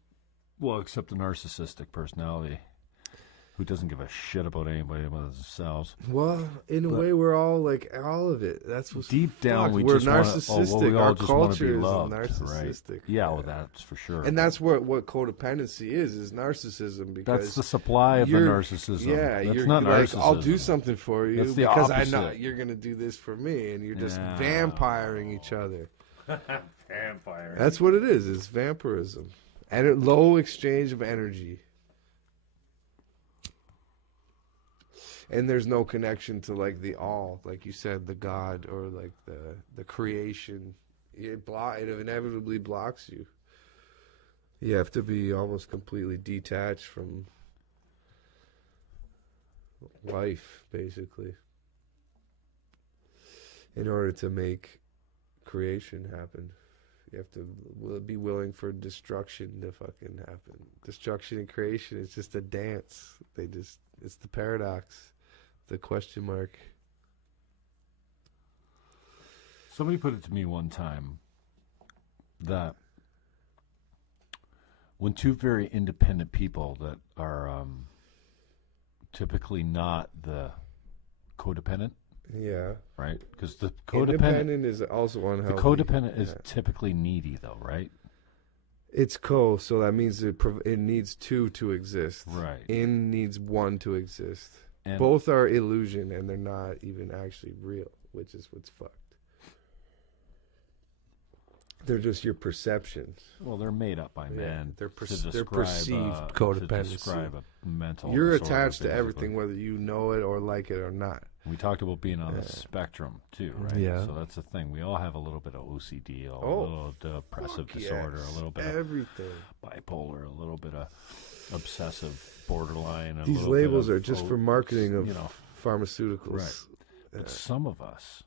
well, except the narcissistic personality who doesn't give a shit about anybody but themselves. Well, in a way, we're all like all of it. That's what's deep down. We're just narcissistic. Our culture is loved, narcissistic. Right? Yeah, well, that's for sure. And that's what codependency is narcissism. Because that's the supply of the narcissism. Yeah, that's you're not like, narcissism. I'll do something for you that's the because opposite. I know you're going to do this for me, and you're just vampiring each other. Vampiring. That's what it is. It's vampirism. And low exchange of energy. And there's no connection to like the all, like you said, the God or like the creation. It inevitably blocks you. You have to be almost completely detached from life, basically, in order to make creation happen. You have to be willing for destruction to fucking happen. Destruction and creation is just a dance. It's the paradox, the question mark. Somebody put it to me one time that when two very independent people that are typically not the codependent, yeah, right? Because the codependent independent is also unhealthy. The codependent is typically needy, though, right? It's so that means it needs two to exist. Right. In needs one to exist. And both are illusion, and they're not even actually real, which is what's fucked. They're just your perceptions. Well, they're made up by men. They're perceived codependency. codependency. To describe a mental You're disorder, attached to basically. everything, whether you know it or like it or not. We talked about being on the spectrum, too, right? Yeah. So that's the thing. We all have a little bit of OCD, a little depressive disorder, a little bit everything. of bipolar, a little bit of obsessive borderline. These labels are just for marketing of pharmaceuticals. Right. But some of us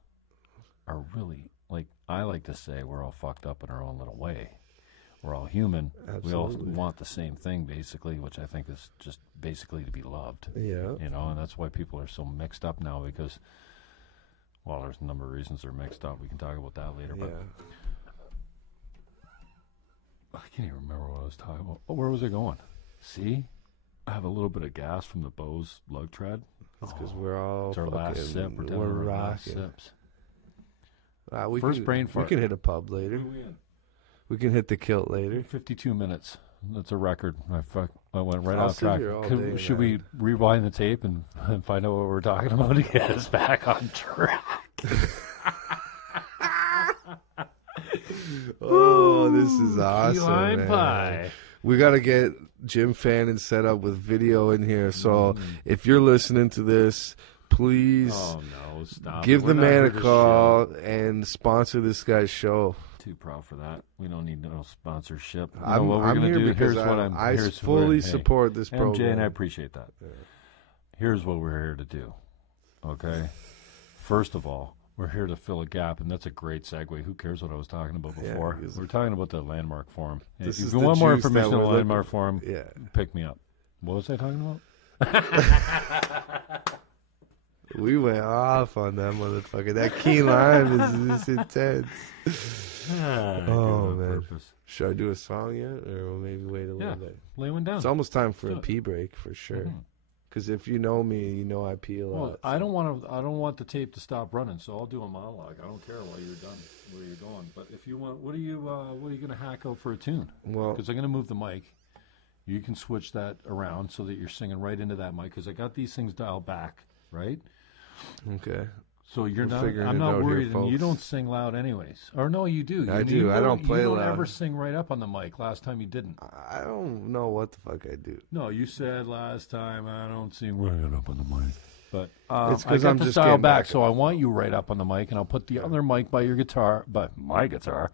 are really, like I like to say, we're all fucked up in our own little way. We're all human. Absolutely. We all want the same thing, basically, which I think is just basically to be loved. Yeah. You know, and that's why people are so mixed up now because, well, there's a number of reasons they're mixed up. We can talk about that later. But I can't even remember what I was talking about. Oh, where was I going? See? I have a little bit of gas from the Bose lug tread. That's because we're all it's our last sip. We're down our last sips. Brain fart. We can hit a pub later. We can hit the kilt later. 52 minutes. That's a record. I went right off track. Should we rewind the tape and find out what we're talking about to get us back on track? Oh, this is awesome. Key lime man. pie. We got to get Jim Fannon set up with video in here. So if you're listening to this, please give the man a call and sponsor this guy's show. Too proud for that. We don't need no sponsorship. I'm here because I fully support this program. MJ, and I appreciate that. Yeah. Here's what we're here to do. Okay? First of all, we're here to fill a gap, and that's a great segue. Who cares what I was talking about before? Yeah, we're talking about the Landmark Forum. If you want more information on the Landmark Forum, pick me up. What was I talking about? We went off on that motherfucker. That key lime is intense. Oh, man. Should I do a song yet? Or we'll maybe wait a little bit? Lay one down. It's almost time for a pee break for sure. Because if you know me, you know I pee a lot. Well, I don't want the tape to stop running, so I'll do a monologue. I don't care while you're done, where you're going. But if you want, what are you going to hack out for a tune? Well, because I'm going to move the mic. You can switch that around so that you're singing right into that mic. Because I got these things dialed back, right? Okay. So you're not. I'm not worried, and you don't sing loud, anyways. Or no, you do. I do. I don't play loud. You don't ever sing right up on the mic. Last time you didn't. I don't know what the fuck I do. No, you said last time I don't sing right up on the mic. But it's because I'm just dialed back, so I want you right up on the mic, and I'll put the other mic by your guitar, by my guitar.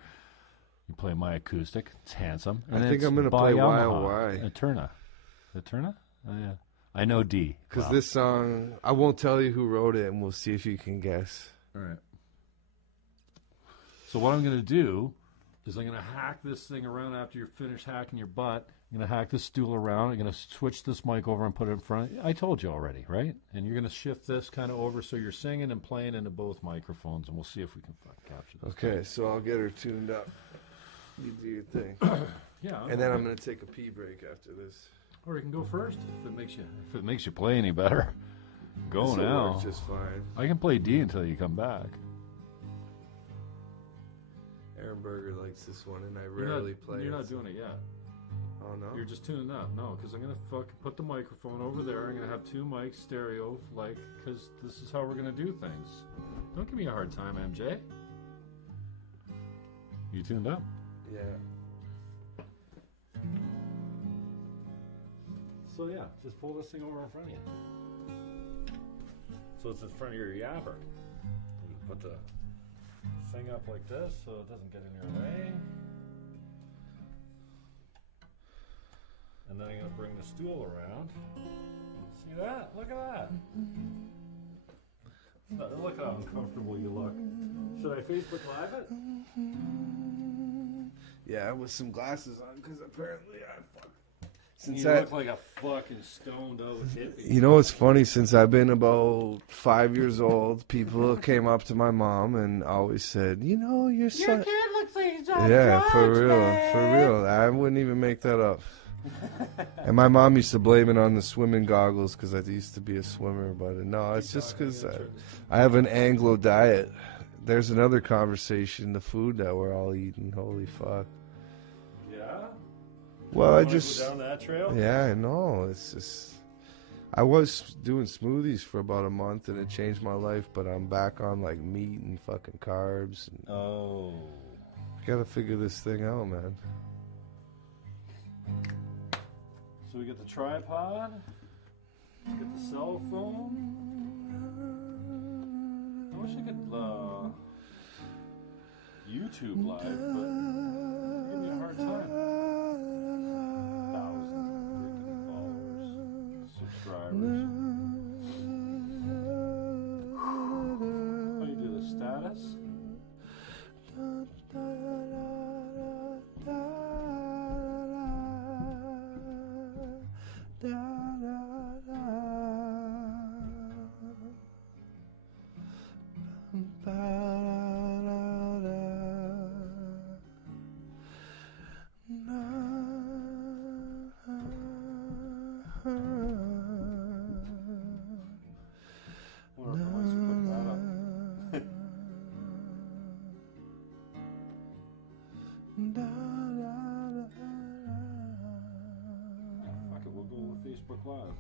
You play my acoustic. It's handsome. And I think I'm going to play YOY. Eterna? Oh, yeah. I know D. Because this song, I won't tell you who wrote it, and we'll see if you can guess. All right. So what I'm going to do is I'm going to hack this thing around after you're finished hacking your butt. I'm going to hack this stool around. I'm going to switch this mic over and put it in front. I told you already, right? And you're going to shift this kind of over so you're singing and playing into both microphones, and we'll see if we can capture this. Okay, so I'll get her tuned up. You do your thing. Yeah. And then I'm going to take a pee break after this. Or you can go first if it makes you play any better. Go This'll now. work just fine. I can play D until you come back. Aaron Berger likes this one, and I rarely play it. You're not doing it yet. Oh, no? You're just tuning up. No, because I'm going to fucking put the microphone over there. I'm going to have two mics, stereo, because this is how we're going to do things. Don't give me a hard time, MJ. You tuned up? Yeah. So, yeah, just pull this thing over in front of you. So it's in front of your yapper. You put the thing up like this so it doesn't get in your way. And then I'm going to bring the stool around. See that? Look at that. Look how uncomfortable you look. Should I Facebook Live it? Yeah, with some glasses on, because apparently I fuck. You look like a fucking stoned out hippie. You know what's funny? Since I've been about 5 years old, people came up to my mom and always said, "You know, your son." Your kid looks like he's on Yeah, drugs, for real, man. for real. I wouldn't even make that up. And my mom used to blame it on the swimming goggles because I used to be a swimmer, but no, it's just because I have an Anglo diet. There's another conversation, the food that we're all eating. Holy fuck. Yeah? Well, I Go just, down that trail? yeah, I know. It's just, I was doing smoothies for about a month and it changed my life, but I'm back on like meat and fucking carbs. And Oh. I gotta figure this thing out, man. So we get the tripod, get the cell phone. I wish I could YouTube live, but you give me a hard time. 1,000 freaking followers, subscribers. How you do the status? Fuck it, we'll go with Facebook Live.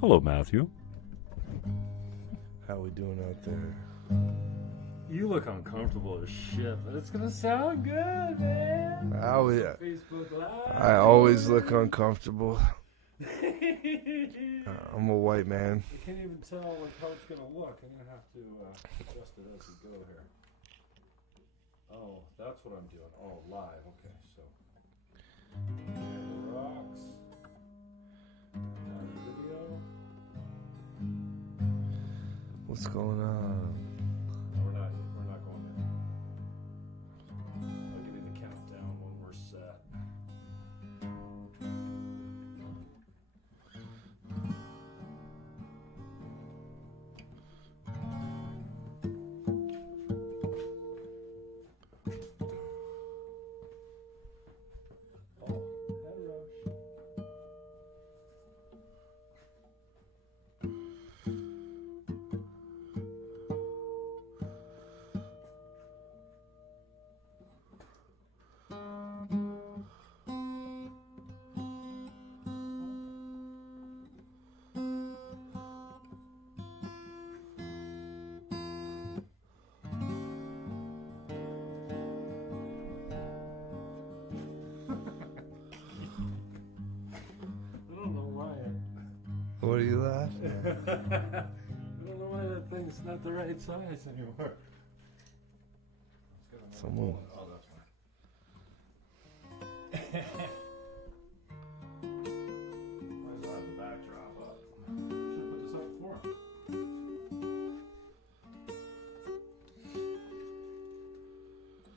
Hello, Matthew. How we doing out there? You look uncomfortable as shit, but it's gonna sound good, man. Facebook Live. I always look uncomfortable. I'm a white man. I can't even tell how it's gonna look. I'm gonna have to adjust it as we go here. Oh, that's what I'm doing. Oh, live. Okay, so the rocks. Video. What's going on? No, we're not going there. I'll give you the countdown when we're set. Oh, head rush. What are you laughing at? I don't know why that thing's not the right size anymore. Someone. Oh, that's fine. Why does it have the backdrop up? Should have put this up before.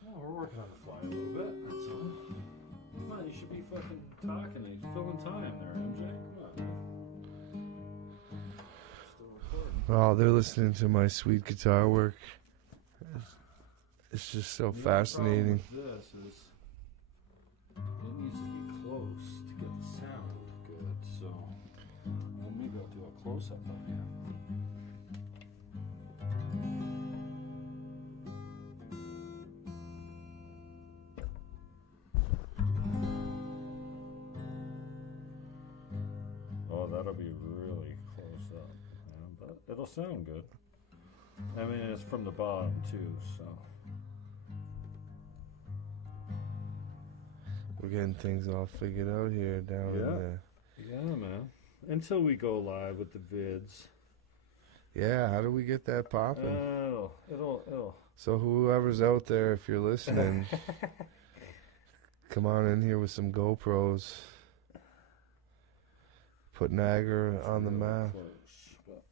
Oh, we're working on the fly a little bit. That's all. Come on, you should be fucking talking. He's filling time there, MJ. Come on, man. Still recording. Oh, they're listening to my sweet guitar work. It's just so fascinating. The problem with this is it needs to be close to get the sound good. So maybe I'll do a close-up of you. Oh, that'll be really close up, but it'll sound good. I mean, it's from the bottom too, so. We're getting things all figured out here down in there. Yeah, man. Until we go live with the vids. Yeah, how do we get that popping? It'll. So whoever's out there, if you're listening, come on in here with some GoPros. Put Niagara on the map. Close, but...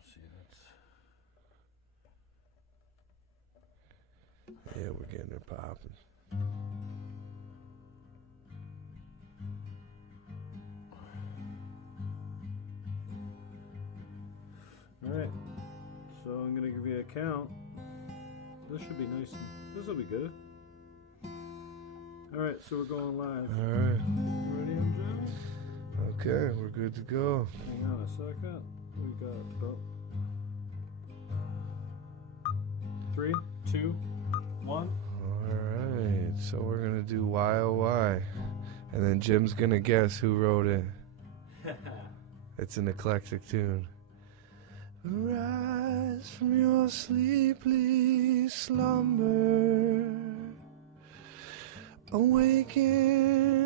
see, that's... Yeah, we're getting it popping. Alright, so I'm going to give you a count. This should be nice. This will be good. Alright, so we're going live. Alright. You ready, MJ? Okay, we're good to go. Hang on a second. We got about 3, 2, 1. Alright, so we're going to do Y-O-Y. And then Jim's going to guess who wrote it. It's an eclectic tune. Rise from your sleepy slumber, awaken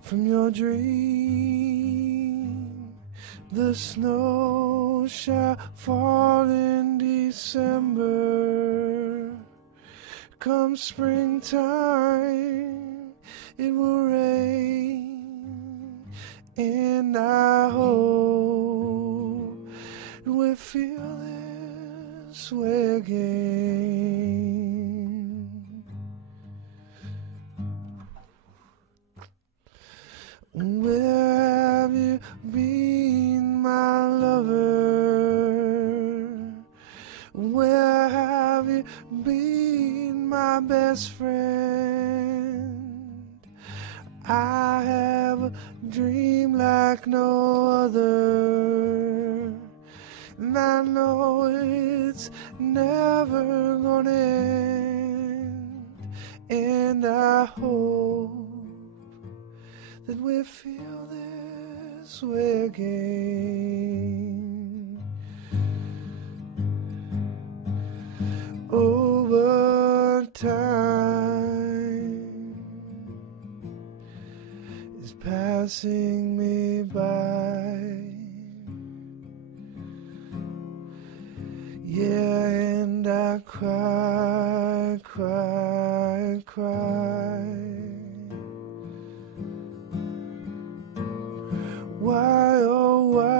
from your dream. The snow shall fall in December. Come springtime, it will rain, and I hope we feel this way again. Where have you been, my lover? Where have you been, my best friend? I have a dream like no other, and I know it's never gonna end, and I hope that we feel this way again. Over time is passing me by. Yeah, and I cry, cry, cry. Why, oh why?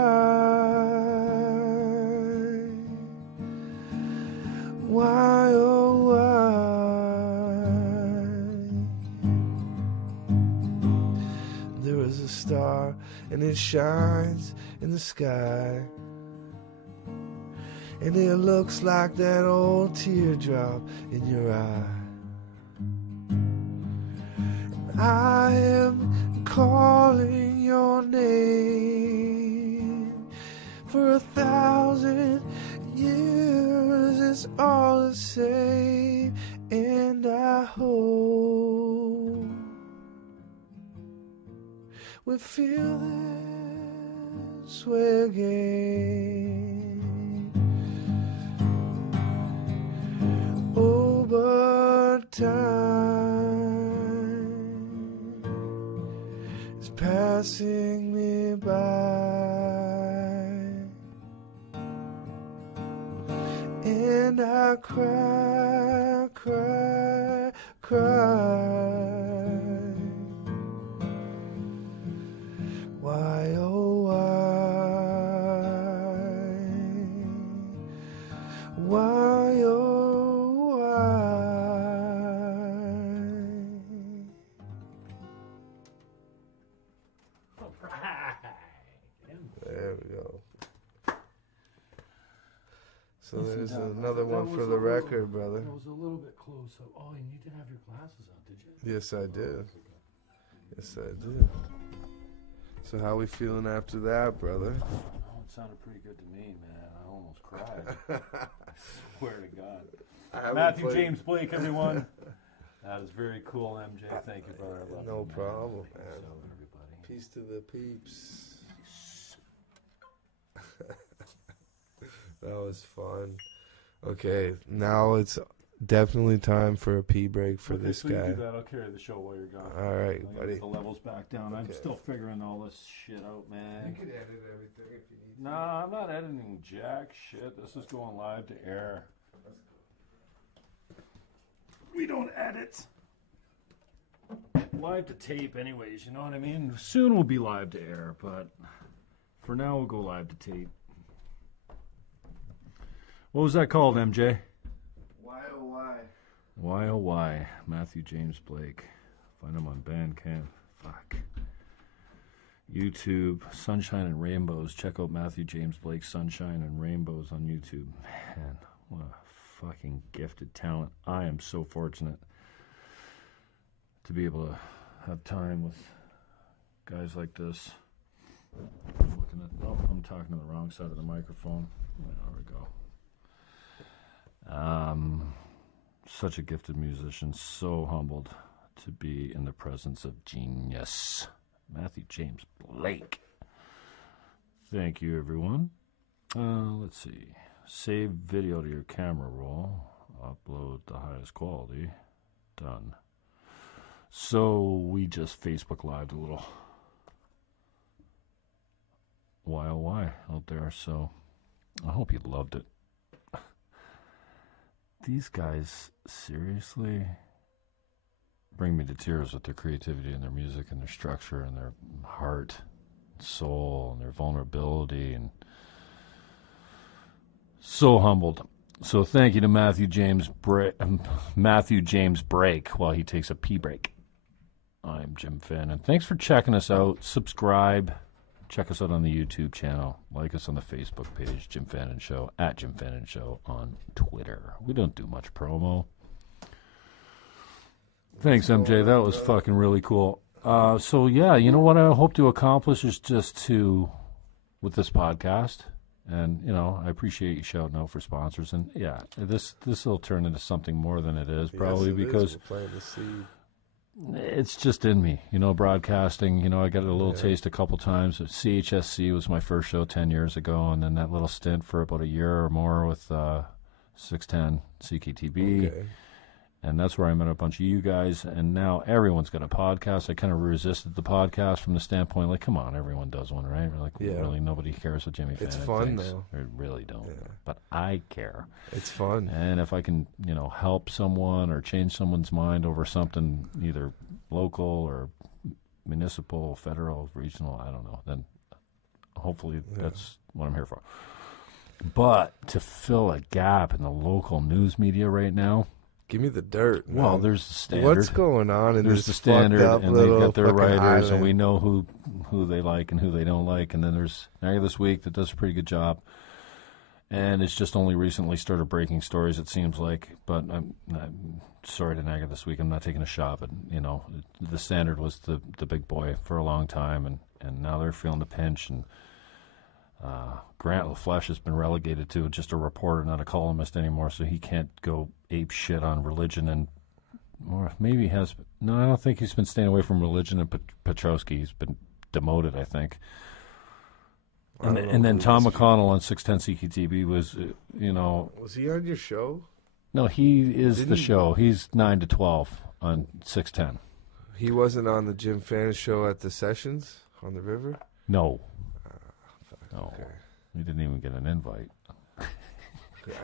Why, oh why? There is a star and it shines in the sky, and it looks like that old teardrop in your eye. I am calling your name for 1,000 years. It's all the same, and I hope we feel this way again. Over time passing me by, and I cry, cry, cry. Why, oh why, oh why. There we go. So there's another one for the record, brother. It was a little bit close. Oh, and you didn't have your glasses on, did you? Yes, I did. Yes, I did. So how we feeling after that, brother? Oh, it sounded pretty good to me, man. I almost cried. I swear to God. Matthew James Blake, everyone. That is very cool, MJ. Thank you, brother. I love no you, problem, man. man. So, everybody. Peace to the peeps. That was fun. Okay, now it's definitely time for a pee break for this so guy. You do that. I'll carry the show while you're gone. All right, I'll buddy. get the levels back down. Okay. I'm still figuring all this shit out, man. You can edit everything if you need to. Nah, I'm not editing jack shit. This is going live to air. We don't edit. Live to tape anyways, you know what I mean? Soon we'll be live to air, but for now we'll go live to tape. What was that called, MJ? Why oh why? Why oh why? Matthew James Blake. Find him on Bandcamp. Fuck. YouTube, Sunshine and Rainbows. Check out Matthew James Blake, Sunshine and Rainbows on YouTube. Man, what a fucking gifted talent. I am so fortunate to be able to have time with guys like this. I'm talking to the wrong side of the microphone. There we go. Such a gifted musician, so humbled to be in the presence of genius. Matthew James Blake. Thank you, everyone. Let's see. Save video to your camera roll. Upload the highest quality. Done. So we just Facebook Lived a little why oh why out there, so I hope you loved it. These guys seriously bring me to tears with their creativity and their music and their structure and their heart, soul, and their vulnerability, and so humbled. So thank you to Matthew James Break while he takes a pee break. I'm Jim Fannon. Thanks for checking us out. Subscribe. Check us out on the YouTube channel. Like us on the Facebook page, Jim Fannon Show, at Jim Fannon Show on Twitter. We don't do much promo. Thanks, MJ. That was fucking really cool. So, yeah, you know what I hope to accomplish is just to, with this podcast, and, you know, I appreciate you shouting out for sponsors. And, yeah, this will turn into something more than it is, probably, because it's just in me, you know, broadcasting. You know, I got a little taste a couple times. CHSC was my first show 10 years ago, and then that little stint for about a year or more with 610 CKTB. Okay. And that's where I met a bunch of you guys, and now everyone's got a podcast. I kind of resisted the podcast from the standpoint, like, come on, everyone does one, right? We're like, really, nobody cares what Jimmy Fannon thinks. It's fun, though. They really don't. Yeah. But I care. It's fun. And if I can, you know, help someone or change someone's mind over something, either local or municipal, federal, regional, I don't know, then hopefully that's what I'm here for. But to fill a gap in the local news media right now, give me the dirt, man. Well, there's the standard. What's going on in there's this the standard, fucked up and they've got their writers, island. and we know who they like and who they don't like. And then there's Naga This Week that does a pretty good job. And it's just only recently started breaking stories, it seems like. But I'm sorry to Naga This Week. I'm not taking a shot. But, you know, the standard was the big boy for a long time, and now they're feeling the pinch. And Grant LaFleche has been relegated to just a reporter, not a columnist anymore, so he can't go ape shit on religion. And or maybe he has. No, I don't think he's been staying away from religion and Petrosky. He's been demoted, I think. And then Tom McConnell on 610 CKTB was, you know. Was he on your show? No, he is the show. He's 9 to 12 on 610. He wasn't on the Jim Fannon Show at the Sessions on the river? No. No. Okay. He didn't even get an invite.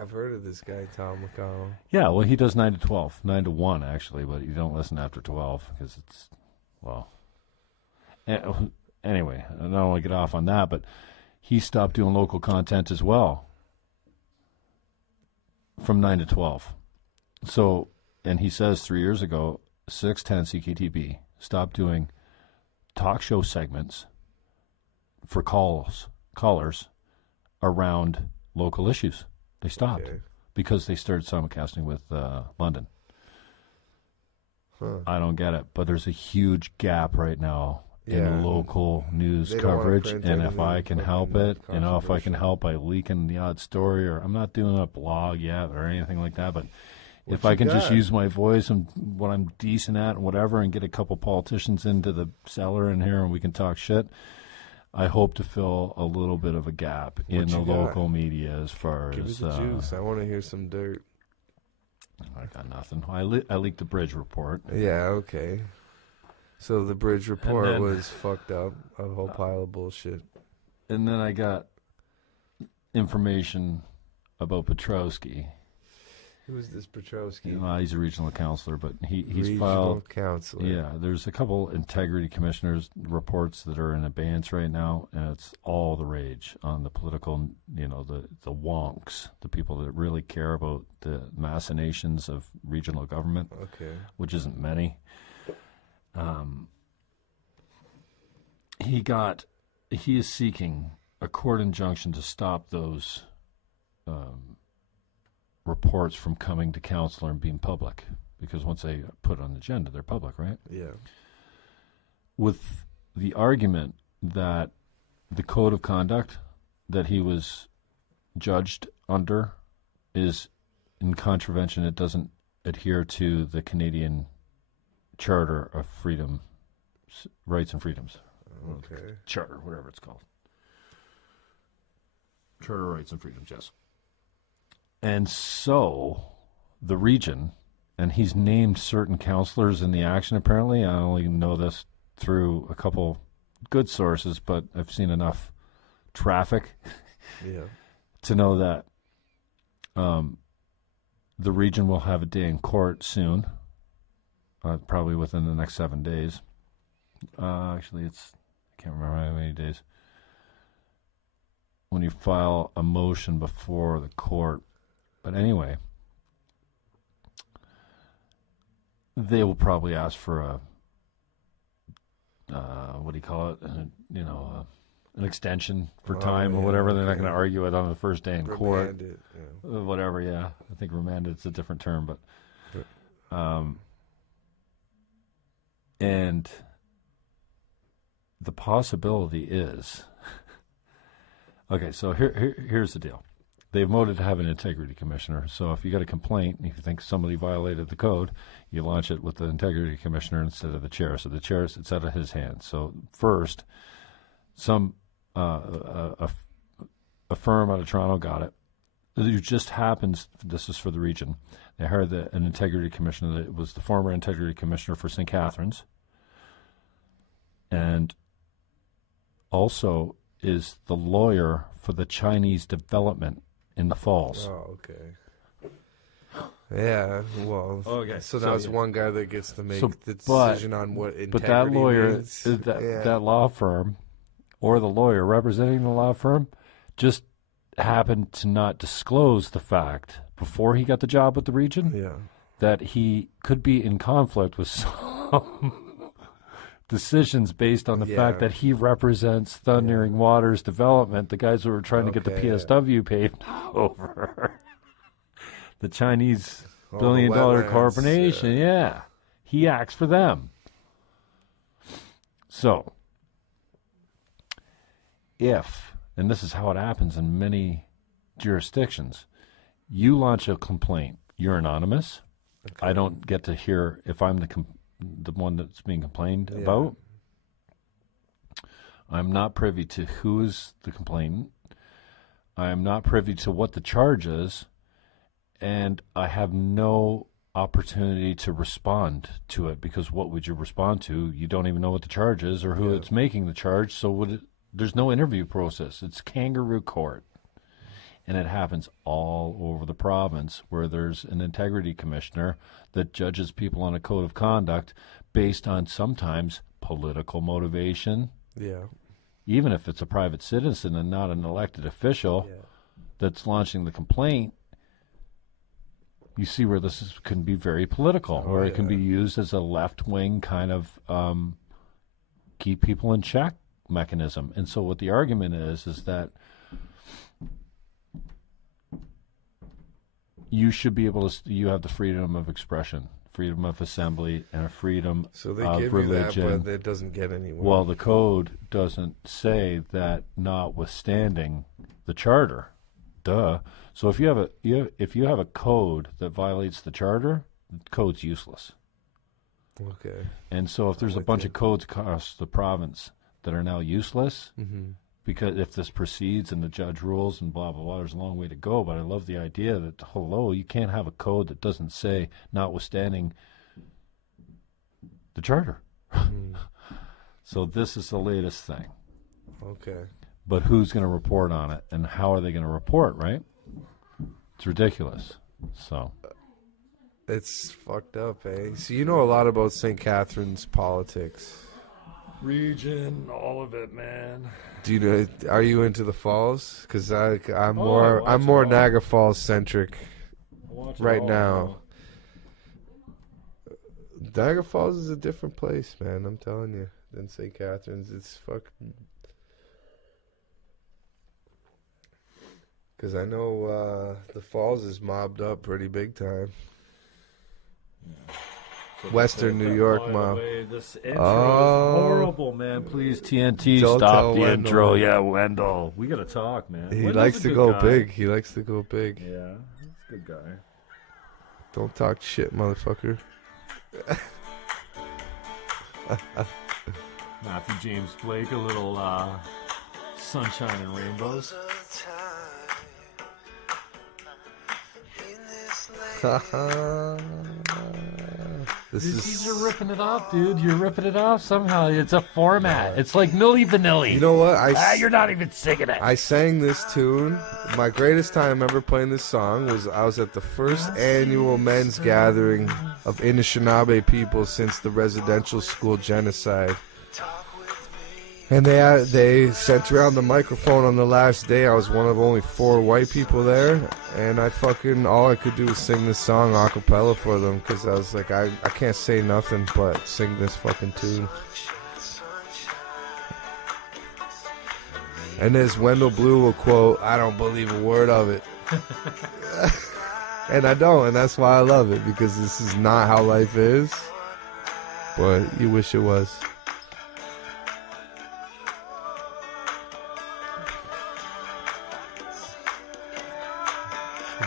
I've heard of this guy, Tom McConnell. Yeah, well, he does 9 to 12. 9 to 1, actually, but you don't listen after 12 because it's, well. Anyway, I don't want to get off on that, but he stopped doing local content as well from 9 to 12. So, and he says 3 years ago, 610 CKTB stopped doing talk show segments for callers around local issues. They stopped because they started simulcasting with London. Huh. I don't get it, but there's a huge gap right now in local news coverage, and if I can help it, if I can help by leaking the odd story, or I'm not doing a blog yet or anything like that, but if I can just use my voice and what I'm decent at and whatever, and get a couple politicians into the cellar in here and we can talk shit, I hope to fill a little bit of a gap in the local media as far Give as... me the juice. I want to hear some dirt. I got nothing. I leaked the Bridge report. Yeah, okay. So the Bridge report was fucked up. A whole pile of bullshit. And then I got information about Petrowski. Who is this Petrowski? He's a regional counselor, but he's regional filed... counselor. Yeah, there's a couple integrity commissioners reports that are in abeyance right now, and it's all the rage on the political, the wonks, the people that really care about the machinations of regional government, which isn't many. He is seeking a court injunction to stop those reports from coming to council and being public, because once they put on the agenda, they're public, right? Yeah. With the argument that the code of conduct that he was judged under is in contravention, it doesn't adhere to the Canadian Charter of Freedom, Rights and Freedoms. Okay. Charter, whatever it's called. Charter of Rights and Freedoms, yes. And so the region, and he's named certain counselors in the action apparently. I only know this through a couple good sources, but I've seen enough traffic to know that the region will have a day in court soon, probably within the next 7 days. Actually, I can't remember how many days. When you file a motion before the court. But anyway, they will probably ask for a, what do you call it? An extension for time or whatever. They're not going to argue it on the first day in court. Remanded, Whatever, yeah. I think remanded is a different term, but and the possibility is okay. So here's the deal. They've voted to have an integrity commissioner. So if you got a complaint and you think somebody violated the code, you launch it with the integrity commissioner instead of the chair. So the chair, it's out of his hands. So first, a firm out of Toronto got it. It just happens, this is for the region, they hired an integrity commissioner that was the former integrity commissioner for St. Catharines, and also is the lawyer for the Chinese development in the Falls. Oh, okay. Yeah, well, so now it's one guy that gets to make the decision on what integrity But that lawyer, means. that law firm, or the lawyer representing the law firm, just happened to not disclose the fact, before he got the job with the region, that he could be in conflict with some decisions based on the fact that he represents Thundering Waters Development, the guys who were trying to get the PSW paved over. The Chinese billion-dollar corporation, he acts for them. So, and this is how it happens in many jurisdictions, you launch a complaint, you're anonymous. I don't get to hear if I'm the one that's being complained about. I'm not privy to who is the complainant. I am not privy to what the charge is, and I have no opportunity to respond to it, because what would you respond to? You don't even know what the charge is or who it's making the charge, so there's no interview process. It's kangaroo court. And it happens all over the province, where there's an integrity commissioner that judges people on a code of conduct based on sometimes political motivation. Yeah. Even if it's a private citizen and not an elected official that's launching the complaint, you see where can be very political, or it can be used as a left-wing kind of keep people in check mechanism. And so what the argument is that you should be able to, you have the freedom of expression, freedom of assembly, and a freedom so they of give religion. You that, but it doesn't get anywhere. Well, the code doesn't say that, notwithstanding the charter. Duh. So if you have a code that violates the charter, the code's useless. Okay. And so if there's a bunch of codes across the province that are now useless, because if this proceeds and the judge rules and blah, blah, blah, there's a long way to go. But I love the idea that, hello, you can't have a code that doesn't say, notwithstanding the charter. So this is the latest thing. Okay. But who's going to report on it, and how are they going to report, right? It's ridiculous. So it's fucked up, eh? So you know a lot about St. Catharines politics. Region, all of it, man. Do you know? Are you into the Falls? Because I'm more Niagara Falls centric right now. Niagara Falls is a different place, man. I'm telling you, than St. Catharines. It's fucking. Because I know the Falls is mobbed up pretty big time. Yeah. So Western New York mob. This intro is horrible, man. Please, TNT, Don't stop the Wendell. intro. Yeah, Wendell. We got to talk, man. He Wendell's likes a to good go guy. big. He likes to go big. Yeah, he's a good guy. Don't talk shit, motherfucker. Matthew James Blake, a little sunshine and rainbows. You're ripping it off, dude. You're ripping it off somehow. It's a format. It's like Milli Vanilli. You know what? You're not even singing it. I sang this tune. My greatest time ever playing this song was I was at the first annual men's gathering of Anishinaabe people since the residential school genocide. And they sent around the microphone on the last day. I was one of only 4 white people there, and all I could do was sing this song a cappella for them, because I was like, I can't say nothing but sing this fucking tune. And as Wendell Blue will quote, I don't believe a word of it. And I don't, and that's why I love it, because this is not how life is, but you wish it was.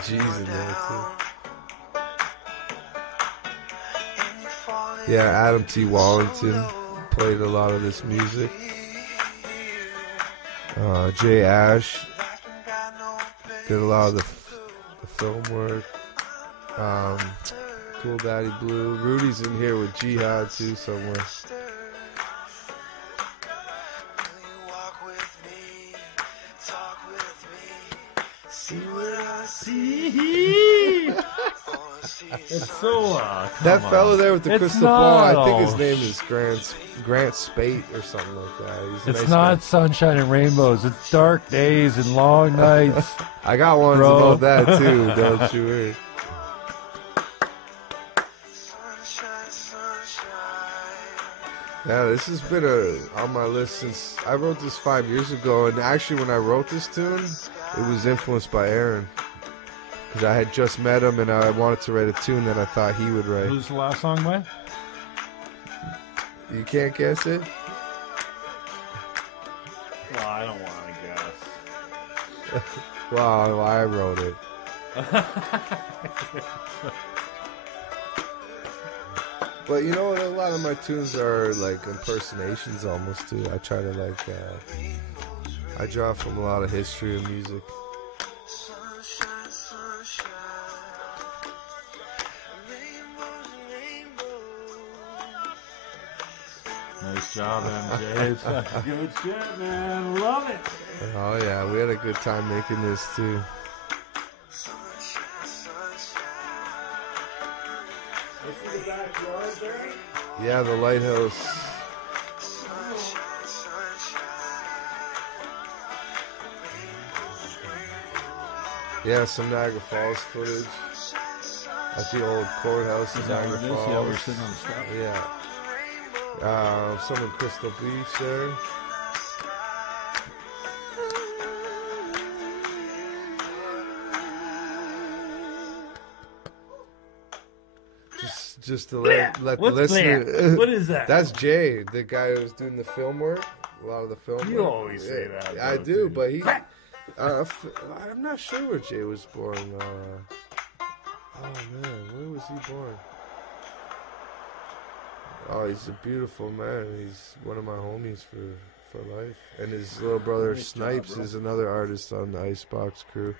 G's in there too. Yeah, Adam T. Wallington played a lot of this music. Jay Ash did a lot of the film work. Cool Daddy Blue. Rudy's in here with Jihad too somewhere. It's so that fellow there with the crystal ball, I think his all. name is Grant Spate or something like that. He's a It's nice not guy. sunshine and rainbows. It's dark days and long nights. I got ones Bro. about that too, don't you worry. Yeah, this has been on my list since I wrote this 5 years ago, and actually when I wrote this tune, it was influenced by Aaron. Because I had just met him and I wanted to write a tune that I thought he would write. Who's the last song by? You can't guess it? Well, I don't want to guess. Well, I wrote it. But you know, a lot of my tunes are like impersonations almost too. I try to I draw from a lot of history of music. Nice job, MJ. It's fucking good shit, man. Love it. Oh, yeah. We had a good time making this, too. Yeah, the lighthouse. Yeah, some Niagara Falls footage at the old courthouse in Niagara Falls. Yeah, we're sitting on the step. Yeah. Some in Crystal Beach there. Just to let the listener. What is that? That's Jay, the guy who was doing the film work. A lot of the film You work. always say that. I do, but he. I'm not sure where Jay was born. Oh man, where was he born? Oh, he's a beautiful man. He's one of my homies for life. And his little brother Snipes is another artist on the Icebox crew.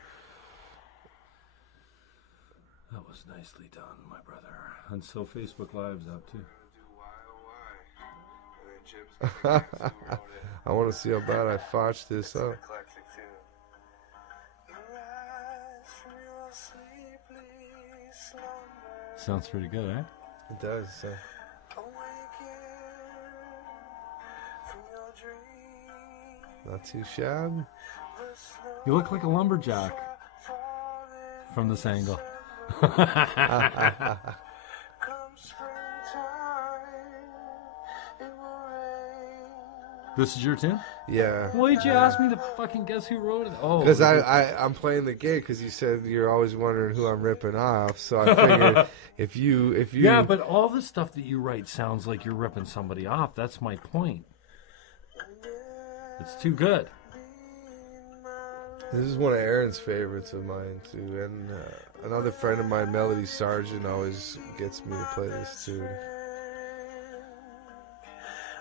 That was nicely done, my brother. And so Facebook Live's up too. I want to see how bad I fotched this up. Sounds pretty good, eh? It does. Not too shabby. You look like a lumberjack from this angle. This is your tune? Yeah. Why did you ask me to fucking guess who wrote it? Oh, because I'm playing the gig because you said you're always wondering who I'm ripping off. So I figured if you yeah, but all the stuff that you write sounds like you're ripping somebody off. That's my point. It's too good. This is one of Aaron's favorites of mine too, and another friend of mine, Melody Sargent, always gets me to play this tune.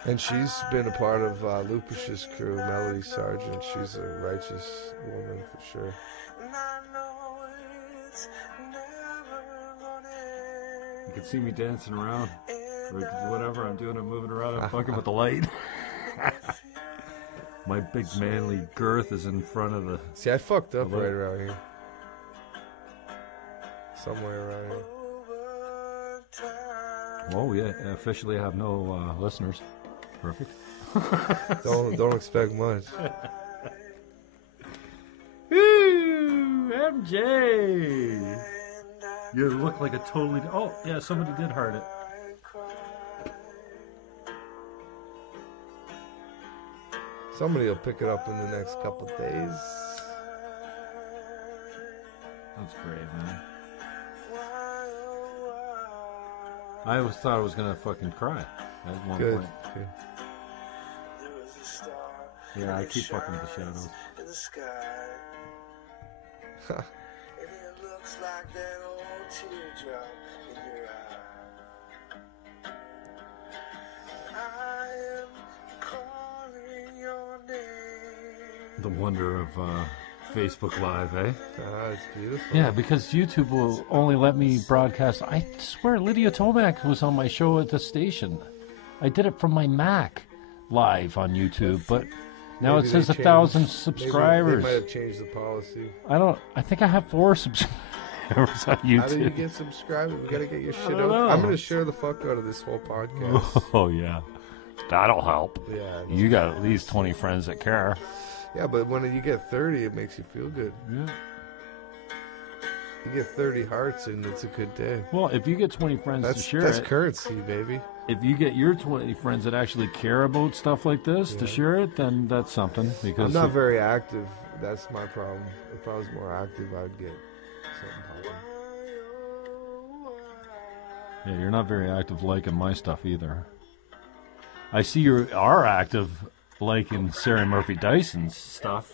And she's been a part of Lupus's crew, Melody Sargent. She's a righteous woman for sure. You can see me dancing around. Or whatever I'm doing, I'm moving around. I'm fucking with the light. My big manly girth is in front of the... See, I fucked up right around here. Somewhere around here. Well, we officially have no listeners. Perfect. Don't expect much. Ooh, MJ. You look like a totally... Oh, yeah, somebody did heart it. Somebody will pick it up in the next couple of days. That's great, man. I always thought I was going to fucking cry at one point. Good. Yeah, I keep fucking with the shadows. In the sky. And it looks like that old teardrop in your eye. I am calling your name. The wonder of Facebook Live, eh? It's beautiful. Yeah, because YouTube will only let me broadcast. I swear Lydia Tomac was on my show at the station. I did it from my Mac live on YouTube, but now Maybe it says 1,000 subscribers. They might have changed the policy. I think I have 4 subscribers on YouTube. How do you get subscribed? We gotta get your shit don't out. know. I'm gonna share the fuck out of this whole podcast. Oh, yeah. That'll help. Yeah. You got at least 20 friends that care. Yeah, but when you get 30, it makes you feel good. Yeah. You get 30 hearts, and it's a good day. Well, if you get 20 friends to share that's it, currency, baby. if you get your 20 friends that actually care about stuff like this to share it, then that's something. Because I'm not very active. That's my problem. If I was more active, I'd get something popping. Yeah, you're not very active liking my stuff either. I see you are active liking Sarah Murphy Dyson's stuff.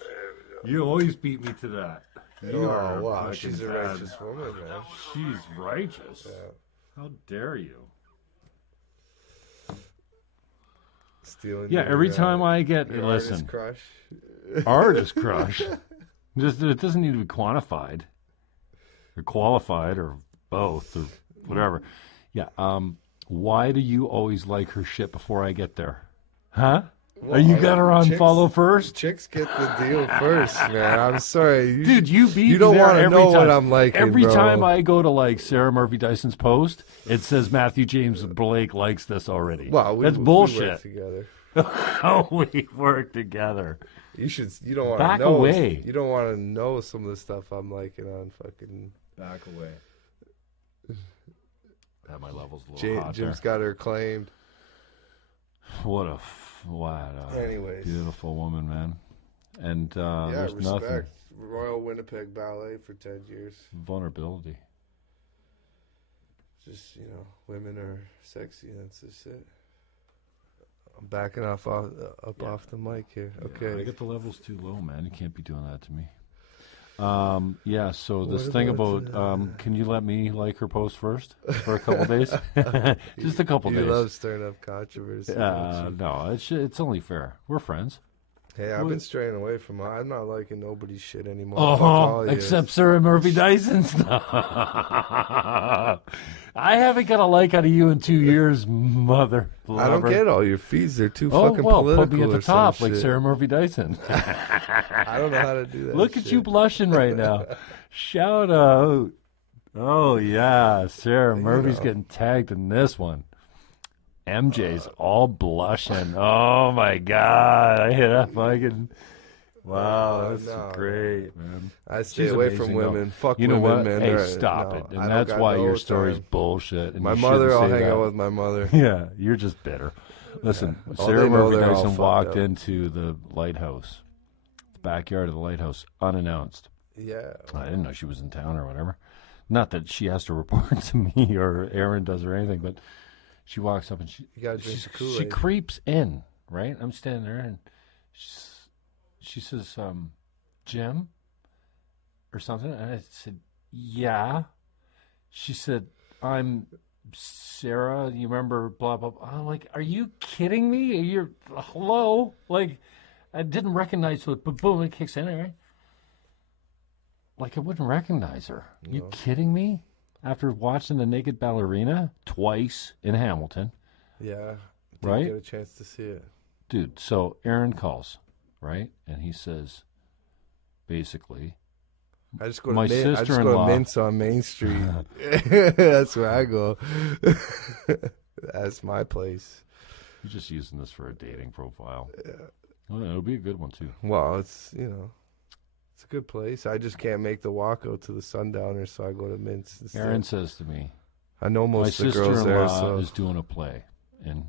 You always beat me to that. You are wow, fucking she's a bad. righteous woman, man. She's righteous. Yeah. How dare you? Stealing. Yeah, every time I get your listen, artist crush. artist crush. Just it doesn't need to be quantified or qualified or both or whatever. Yeah. Why do you always like her shit before I get there? Huh? Well, you got her on follow first? Chicks get the deal first, man. I'm sorry. Dude, you don't want to know time. what I'm liking, Every bro. time I go to like Sarah Murphy Dyson's post, it says Matthew James Blake likes this already. Well, that's bullshit. We work together. Oh, we work together. You don't want Back to know. away. You don't want to know some of the stuff I'm liking on fucking. Back away. My level's a little hot Jim's there. got her claimed. What a Anyways. beautiful woman, man. And Yeah, there's respect. nothing. Royal Winnipeg Ballet for 10 years. Vulnerability. Just, women are sexy. That's just it. I'm backing off the mic here. Okay. I get the levels too low, man. You can't be doing that to me. So this What thing about, about, can you let me like her post first for a couple days? Just a couple You days. love stirring up controversy. don't you? No, it's only fair. We're friends. Hey, I've been straying away from her. I'm not liking nobody's shit anymore. Fuck all you. Except Sarah Murphy Dyson's. I haven't got a like out of you in 2 years, mother. I don't get all your feeds. They're too Oh, fucking well, political. put me at the or some top like shit. Sarah Murphy Dyson. I don't know how to do that. Look at shit. you blushing right now. Shout out. Oh, yeah. Sarah Murphy's getting tagged in this one. MJ's all blushing. Oh, my God. I hit a fucking... Wow, that's no, great, man. I stay She's away amazing, from though. women. Fuck You know women, what? man. Hey, They're- stop no, it. I And don't that's got why no your story's time. bullshit. And My you mother, shouldn't I'll say hang that. out with my mother. Yeah, you're just bitter. Listen, Oh, Sarah they know Murphy they're all Dyson fucked walked up. into the lighthouse, the backyard of the lighthouse, unannounced. Yeah. I didn't know she was in town or whatever. Not that she has to report to me or Aaron does or anything, but she walks up and You gotta drink the she Kool-Aid. creeps in, right? I'm standing there and she says, Jim? Or something. And I said, yeah. She said, I'm Sarah. You remember blah, blah, blah. I'm like, are you kidding me? You're, hello? Like, I didn't recognize it, but boom, it kicks in, right? Like, I wouldn't recognize her. You kidding me? After watching The Naked Ballerina twice in Hamilton. Yeah. Didn't Right? get a chance to see it. Dude, so Aaron calls, right? And he says, basically, I just go My to I just go sister-in-law- to Mints on Main Street. That's where I go. That's my place. you're just using this for a dating profile. Well, it'll be a good one, too. Well, it's it's a good place. I just can't make the walk out to the Sundowners, so I go to Mints instead. Aaron says to me, I know my most of the girls sister-in-law there, so is doing a play in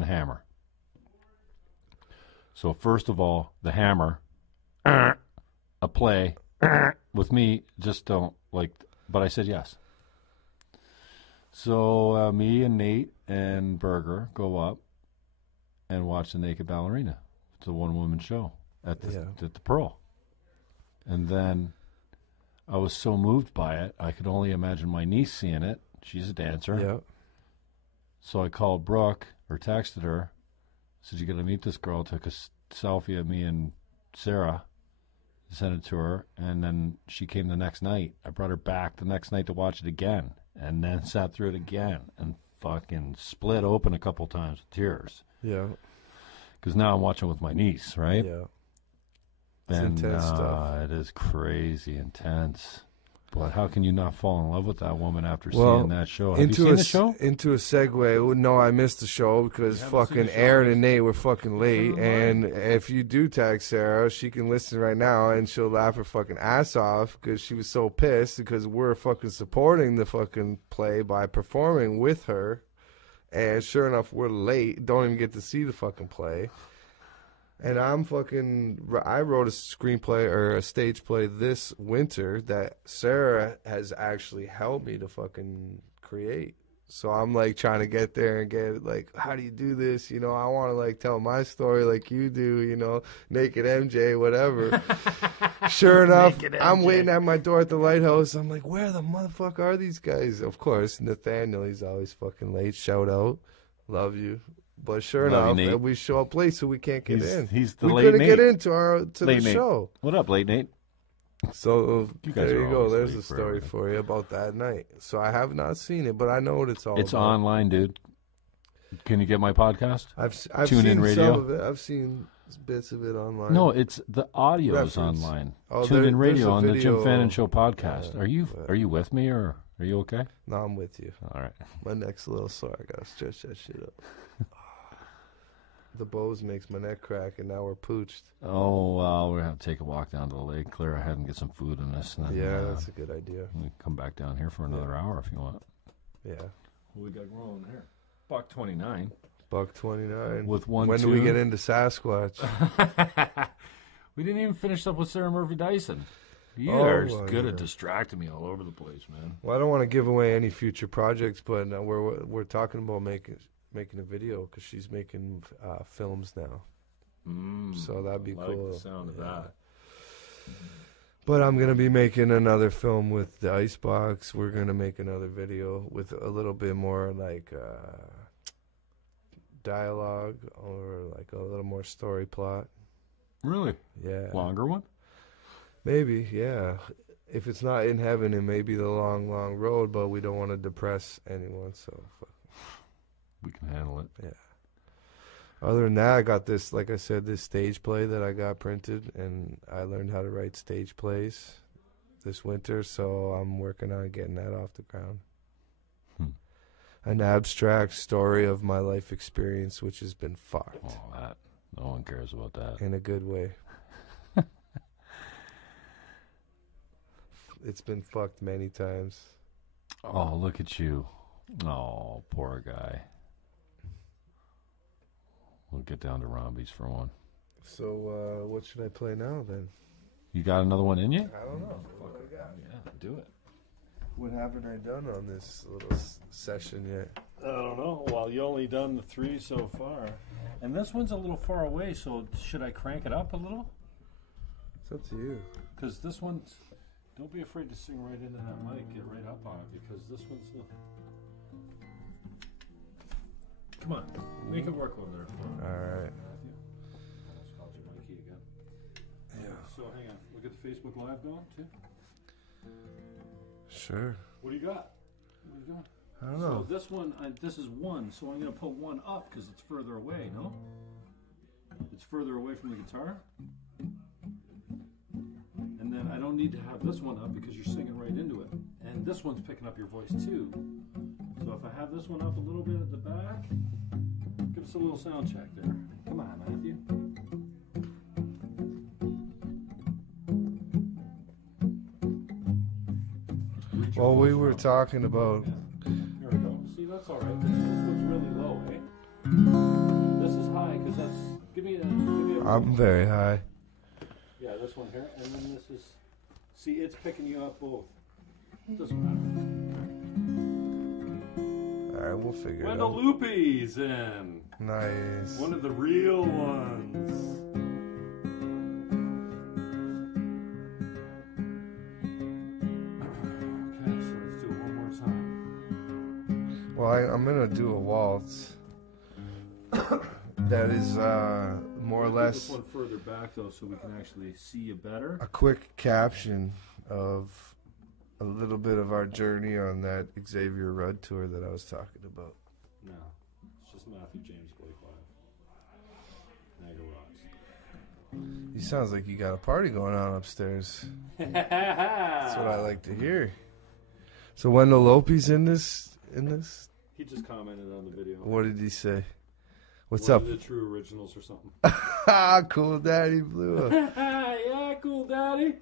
the Hammer. So first of all, the Hammer, a play with me, just don't like. But I said yes. So me and Nate and Berger go up and watch The Naked Ballerina. It's a one-woman show at the Pearl. And then I was so moved by it, I could only imagine my niece seeing it. She's a dancer. yeah. So I called Brooke or texted her. Said, you got to meet this girl. Took a selfie of me and Sarah. Sent it to her. And then she came the next night. I brought her back the next night to watch it again. And then sat through it again. And fucking split open a couple times with tears. Yeah. Because now I'm watching with my niece, right? Yeah. It's And intense stuff. it is crazy intense. But how can you not fall in love with that woman after Well, seeing that show? Have you seen the show? Into a segue. No, I missed the show because You haven't seen fucking the show? Aaron and Nate were fucking late. So am I. And if you do tag Sarah, she can listen right now and she'll laugh her fucking ass off because she was so pissed because we're fucking supporting the fucking play by performing with her. And sure enough, we're late. Don't even get to see the fucking play. And I wrote a screenplay or a stage play this winter that Sarah has actually helped me to fucking create. So I'm like trying to get there and get like, how do you do this? You know, I want to like tell my story like you do, you know, naked MJ, whatever. Sure enough, I'm waiting at my door at the lighthouse. I'm like, where the motherfucker are these guys? Of course, Nathaniel, he's always fucking late. Shout out. Love you. But sure Love you, enough, Nate. we show up late, so we can't get in. He's the we late couldn't Nate. get into Late the Nate. show. What up, late Nate? So You guys there are you go. always There's late a for story everything. for you about that night. So I have not seen it, but I know what it's all It's about. online, dude. Can you get my podcast? I've Tune seen in radio? some of it. I've seen bits of it online. No, it's the audio is Reference. online. Oh, Tune in there's radio a on the Jim video. Fannon Show podcast. Yeah, Are you with me or are you okay? No, I'm with you. All right. My neck's a little sore. I gotta stretch that shit up. The Bose makes my neck crack, and now we're pooched. Oh, well, we're going to have to take a walk down to the lake, clear our head, and get some food in this. And then, Yeah, that's a good idea. we can come back down here for another hour if you want. Yeah. What we got going here? Buck 29. $1.29. With one When do we tune? get into Sasquatch? We didn't even finish up with Sarah Murphy Dyson. You Oh, are just well, good yeah. at distracting me all over the place, man. Well, I don't want to give away any future projects, but we're talking about making a video because she's making films now. So that'd be I cool. like the sound of that. But I'm going to be making another film with the Icebox. We're going to make another video with a little bit more like dialogue or like a little more story plot. Really? Yeah. Longer one? Maybe, yeah. If it's not in heaven, it may be the long, long road, but we don't want to depress anyone, so We can handle it. yeah. Other than that, I got this, like I said, this stage play that I got printed, and I learned how to write stage plays this winter, so I'm working on getting that off the ground. An abstract story of my life experience, which has been fucked Oh, that. No one cares about that. in a good way. It's been fucked many times. Oh, look at you. Oh, poor guy. We'll get down to Rombies for one. So, what should I play now, then? You got another one in you? I don't know. What do I got? Yeah, do it. What haven't I done on this little session yet? I don't know. Well, you only done the 3 so far. And this one's a little far away, so should I crank it up a little? It's up to you. Because this one's... Don't be afraid to sing right into that mic. Get right up on it, because this one's the... Come on. Make it work over there for me. All right. Matthew. Almost called you Mikey again. Yeah. So, hang on. Look at the Facebook Live going, too. Sure. What do you got? What are you doing? I don't know. So this one, this is 1, so I'm going to put 1 up because it's further away, no? It's further away from the guitar. And then I don't need to have this one up because you're singing right into it. And this one's picking up your voice too. So if I have this one up a little bit at the back, give us a little sound check there. Come on, Matthew. Reach your Well, we voice were up. talking about. Yeah. There we go. See, that's all right. This one's really low, eh? This is high because that's. Give me a. I'm very high. Yeah, this one here, and then this is. See, it's picking you up both. It doesn't matter. All right, we'll figure it Wendell out. Loopy's in. Nice. One of the real ones. Okay, so let's do it one more time. Well, I'm gonna do a waltz. That is more or Put less this one further back though, so we can actually see you better. a quick caption of a little bit of our journey on that Xavier Rudd tour that I was talking about. No, it's just Matthew James Blake Live. Niagara Rocks. He sounds like you got a party going on upstairs. That's what I like to hear. So Wendell Lope's in this? He just commented on the video. What did he say? What's One up? of the true originals or something. Ah, Cool Daddy Blue. Yeah, cool, daddy.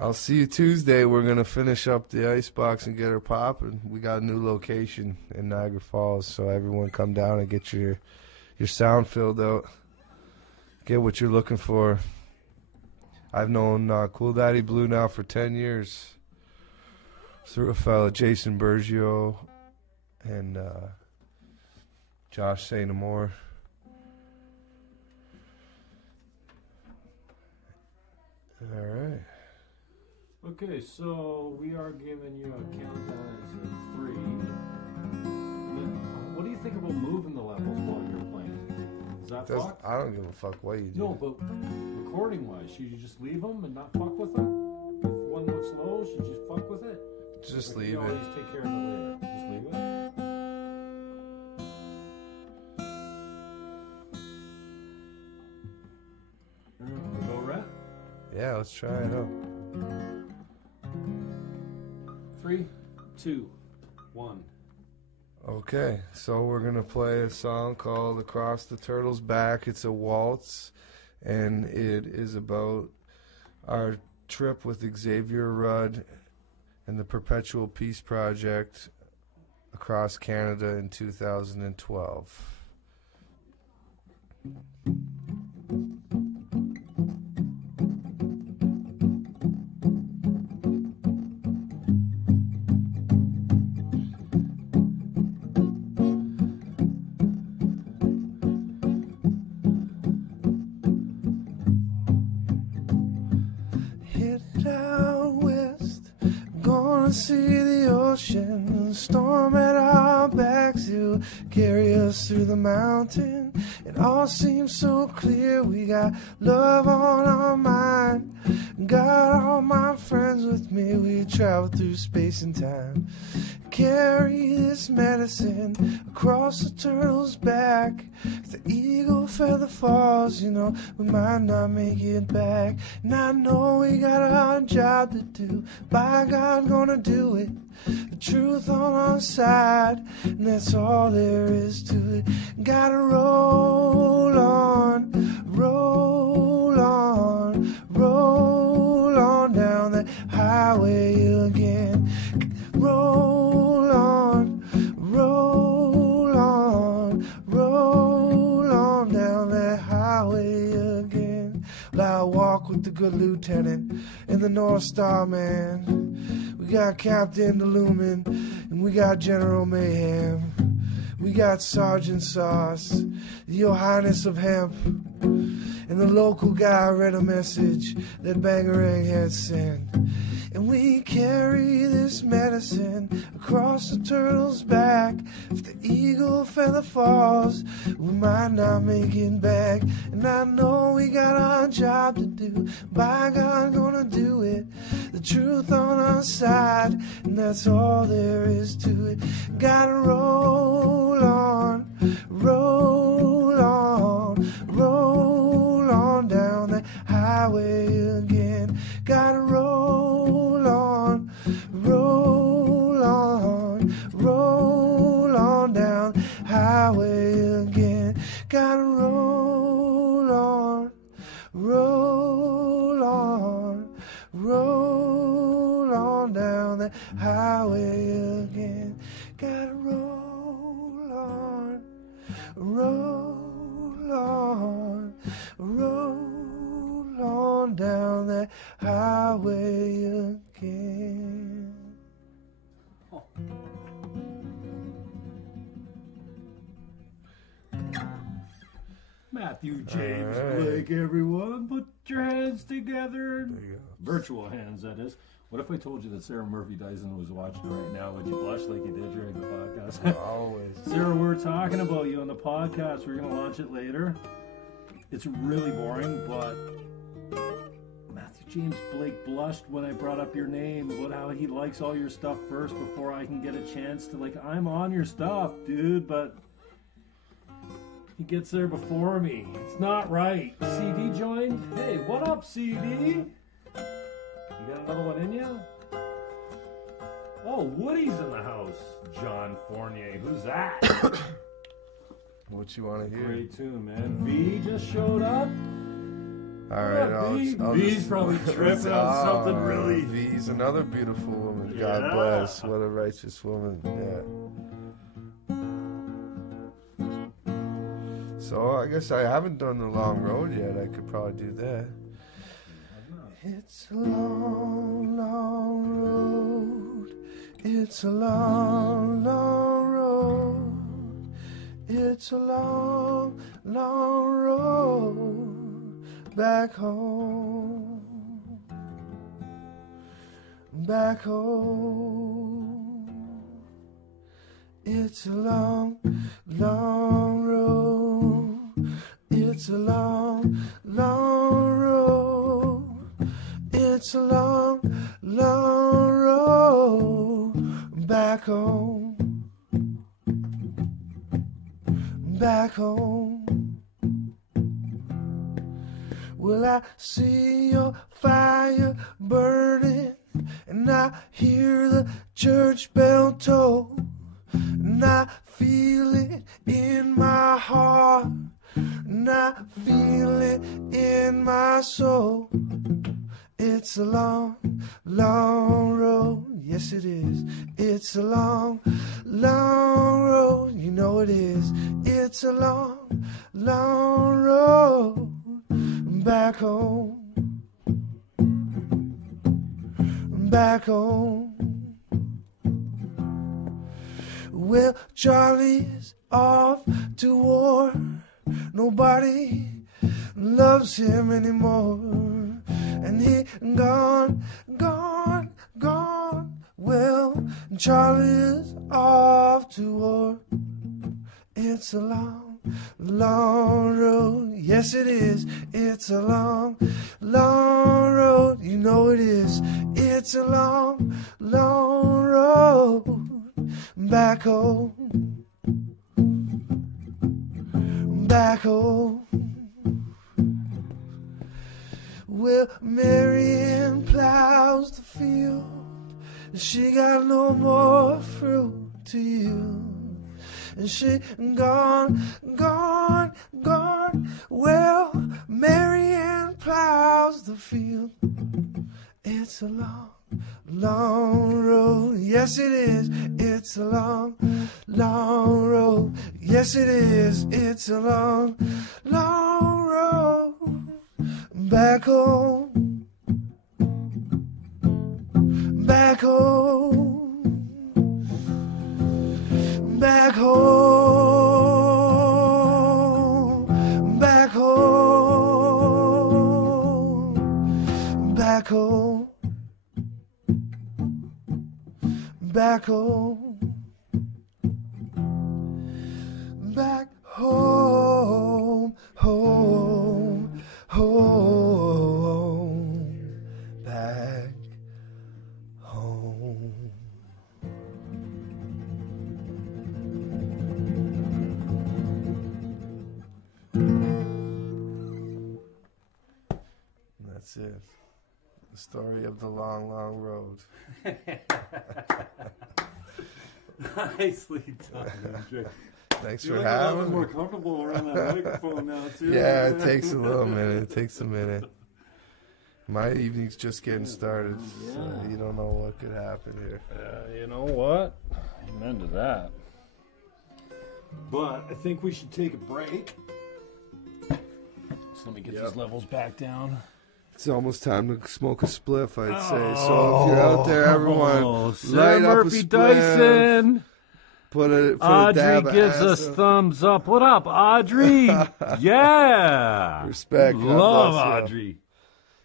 I'll see you Tuesday. We're going to finish up the Icebox and get her popping. We got a new location in Niagara Falls, so everyone come down and get your sound filled out. Get what you're looking for. I've known Cool Daddy Blue now for 10 years. Through a fella, Jason Bergio and Josh St. Amour. All right. Okay, so we are giving you a countdown as a 3. But what do you think about moving the levels while you're playing? Is that fuck? I don't give a fuck what you do. No, but recording-wise, should you just leave them and not fuck with them? one looks low, should you fuck with it? Just Or leave you it. always take care of it later. Just leave it. We go red. Yeah, let's try it out. 3, 2, 1. Okay, so we're going to play a song called Across the Turtle's Back. It's a waltz, and it is about our trip with Xavier Rudd and the Perpetual Peace Project across Canada in 2012. Headed out west, gonna see the ocean. Storm at our backs, it'll carry us through the mountain. It all seems so clear, we got love on our mind. Got all my friends with me, we travel through space and time. Carry this medicine across the turtle's back. If the eagle feather falls, you know, we might not make it back. And I know we got our job to do. By God, gonna do it. The truth on our side, and that's all there is to it. Gotta roll on, roll on, roll on down that highway again. Roll on, roll on, roll on down that highway again. Well, I walk with the good lieutenant and the North Star man. We got Captain DeLumen and we got General Mayhem. We got Sergeant Sauce, Your Highness of Hemp, and the local guy read a message that Bangarang had sent. And we carry this medicine across the turtle's back. If the eagle feather falls, we might not make it back. And I know we got our job to do. By God, gonna do it. The truth on our side, and that's all there is to it. Gotta roll on, roll on, roll on down the highway again. Gotta roll on, roll on, roll on down the highway again. Gotta roll on, roll on, roll on down the highway again. Gotta roll on, roll on, roll on down the highway again. Oh. Matthew James Blake, everyone. Put your hands together. There you go. Virtual hands, that is. What if I told you that Sarah Murphy Dyson was watching right now? Would you blush like you did during the podcast? Always. Sarah, we're talking about you on the podcast. We're going to launch it later. It's really boring, but Matthew James Blake blushed when I brought up your name about how he likes all your stuff first before I can get a chance to, like, I'm on your stuff, dude, but he gets there before me. It's not right. CD joined? Hey, what up, CD? You got another one in you? Oh, Woody's in the house. John Fournier. Who's that? What you want to hear? Great tune, man. V just showed up. All right, V's probably tripping on something really. V's another beautiful woman. God Yeah. bless. What a righteous woman. Yeah. So I guess I haven't done the long road yet. I could probably do that. It's a long, long road. It's a long, long road. It's a long, long road back home. Back home. It's a long, long road. It's a long, long road. It's a long, back home. Well, I see your fire burning, and I hear the church bell toll, and I feel it in my heart, and I feel it in my soul. It's a long, long road, yes it is. It's a long, long road, you know it is. It's a long, long road back home. Back home. Well, Charlie's off to war. Nobody loves him anymore. And he gone, gone, gone. Well, Charlie's off to war. It's a long, long road. Yes, it is. It's a long, long road. You know it is. It's a long, long road back home. Back home. Well, Marianne plows the field. She got no more fruit to yield. And she gone, gone, gone. Well, Marianne plows the field. It's a long, long road. Yes, it is. It's a long, long road. Yes, it is. It's a long, long road back home. Back home. Back home. Back home. Back home. Back home. Back home. Home. Home. Back home. That's it. The story of the long, long road. Nicely done, Jay. Thanks You're for like a having lot me. more comfortable around that microphone now, too. Yeah, it takes a little minute. It takes a minute. My evening's just getting started, so you don't know what could happen here. You know what? Amen to that. But I think we should take a break. So let me get these levels back down. It's almost time to smoke a spliff, I'd say. So if you're out there, everyone, light up a Murphy spliff. Dyson. Put a Audrey dab of gives us acid. thumbs up. What up, Audrey? Yeah. Respect. God Love bless ya. Audrey.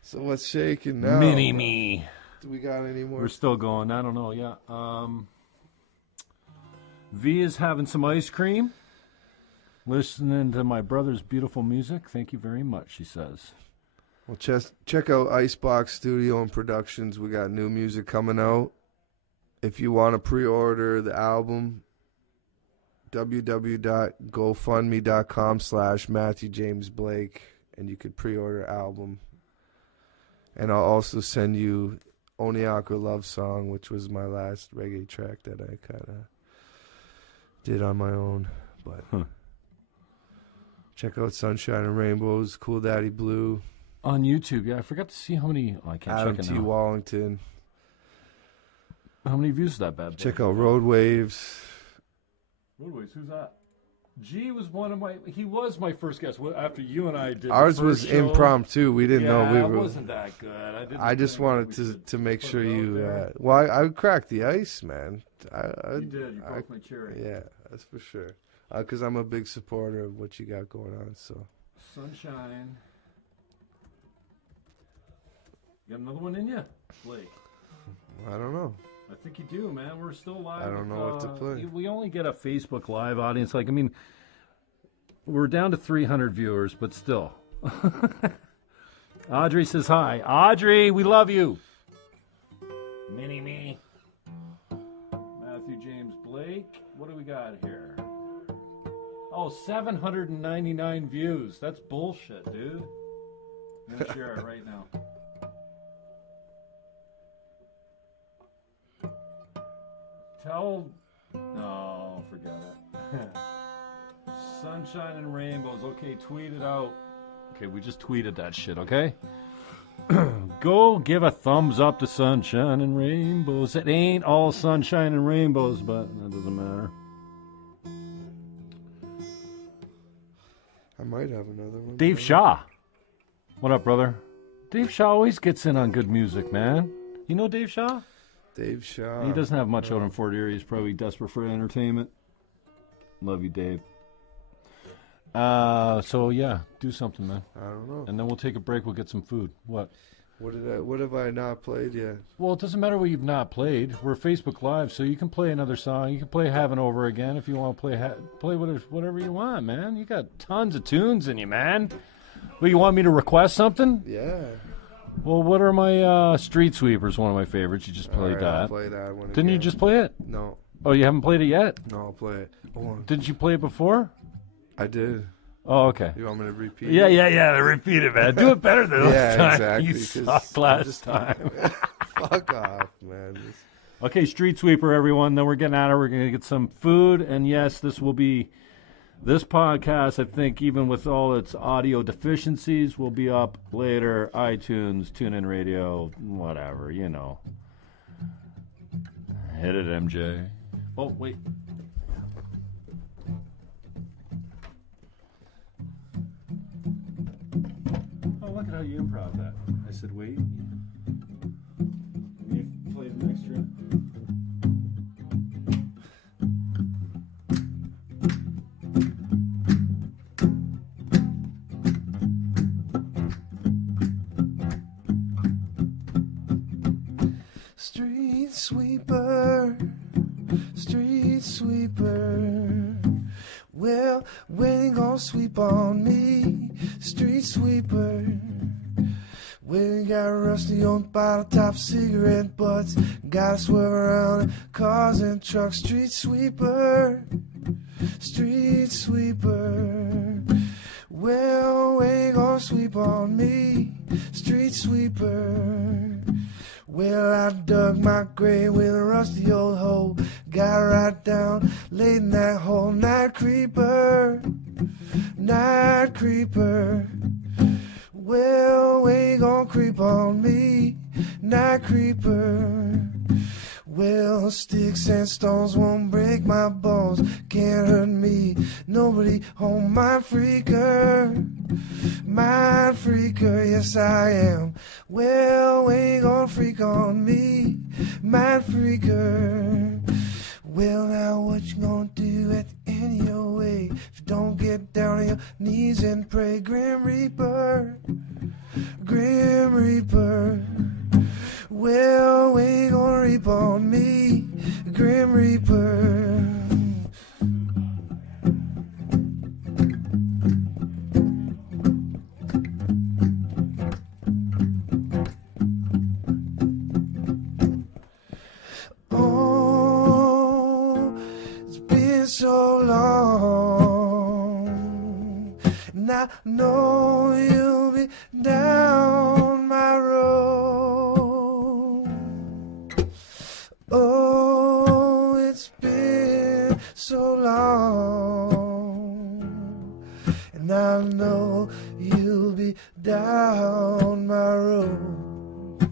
So what's shaking now? Mini me. Do we got any more? We're still going. I don't know. Yeah. V is having some ice cream. Listening to my brother's beautiful music. Thank you very much, she says. Well, check out Icebox Studio and Productions. We got new music coming out. If you want to pre-order the album, www.gofundme.com/MatthewJamesBlake, and you could pre-order album. And I'll also send you Oniaka Love Song, which was my last reggae track that I kind of did on my own. But check out Sunshine and Rainbows, Cool Daddy Blue. On YouTube, yeah. I forgot to see how many. Oh, I can't Adam check it T. now. Wallington. How many views is that bad boy? Check out Road Waves. Roadways, who's that? G was one of my. He was my first guest after you and I did. Ours the was first show. impromptu. We didn't know we Yeah, were. it wasn't that good. I just wanted to make sure you. Well, I cracked the ice, man. You did. You broke my cherry. Yeah, that's for sure. Because I'm a big supporter of what you got going on. So. Sunshine. You got another one in you, Blake? I don't know. I think you do, man. We're still live. I don't know what to play. We only get a Facebook Live audience. Like, I mean, we're down to 300 viewers, but still. Audrey says hi. Audrey, we love you. Mini me. Matthew James Blake. What do we got here? Oh, 799 views. That's bullshit, dude. I'm gonna share it right now. No, forget it. Sunshine and rainbows. Okay, tweet it out. Okay, we just tweeted that shit, okay? Go give a thumbs up to sunshine and rainbows. It ain't all sunshine and rainbows, but that doesn't matter. I might have another one. Dave Shaw. What up, brother? Dave Shaw always gets in on good music, man. You know Dave Shaw? Dave Shaw. He doesn't have much out in Fort Erie. He's probably desperate for entertainment. Love you, Dave. So yeah, do something, man. I don't know. And then we'll take a break. We'll get some food. What? What have I not played yet? Well, it doesn't matter what you've not played. We're Facebook Live, so you can play another song. You can play Heaven Over Again if you want to play whatever you want, man. You got tons of tunes in you, man. Well, you want me to request something? Yeah. Well, what are my Street Sweepers? One of my favorites. You just played All right, that. I'll play that one. Didn't you just play it? No. Oh, you haven't played it yet? No, I'll play it. Didn't you play it before? I did. Oh, okay. You want me to repeat? Yeah. Repeat it, man. Do it better than last time. Exactly. You sucked last time. Fuck off, man. Okay, Street Sweeper, everyone. Then we're getting out of it. We're going to get some food. And yes, this podcast, I think, even with all its audio deficiencies, will be up later. iTunes, TuneIn Radio, whatever, you know. Hit it, MJ. Oh, wait. Oh, look at how you improv that. I said, wait. You played an extra. Street sweeper, street sweeper. Well, when you gonna sweep on me, street sweeper? When you got rusty on bottle top cigarette butts, gotta swerve around cars and trucks, street sweeper, street sweeper. Well, when you gonna sweep on me, street sweeper? Well, I dug my grave with a rusty old hoe, got right down, laid in that hole, night creeper, night creeper. Well, when you gonna creep on me, night creeper? Well, sticks and stones won't break my bones, can't hurt me, nobody home, my freaker, yes I am. Well, when you gonna freak on me, my freaker? Well, now what you gonna do at the end of your way if you don't get down on your knees and pray, Grim Reaper, Grim Reaper? Well, when you gonna reap on me, Grim Reaper? Oh, it's been so long, and I know you'll be down my road. Oh, it's been so long, and I know you'll be down my road.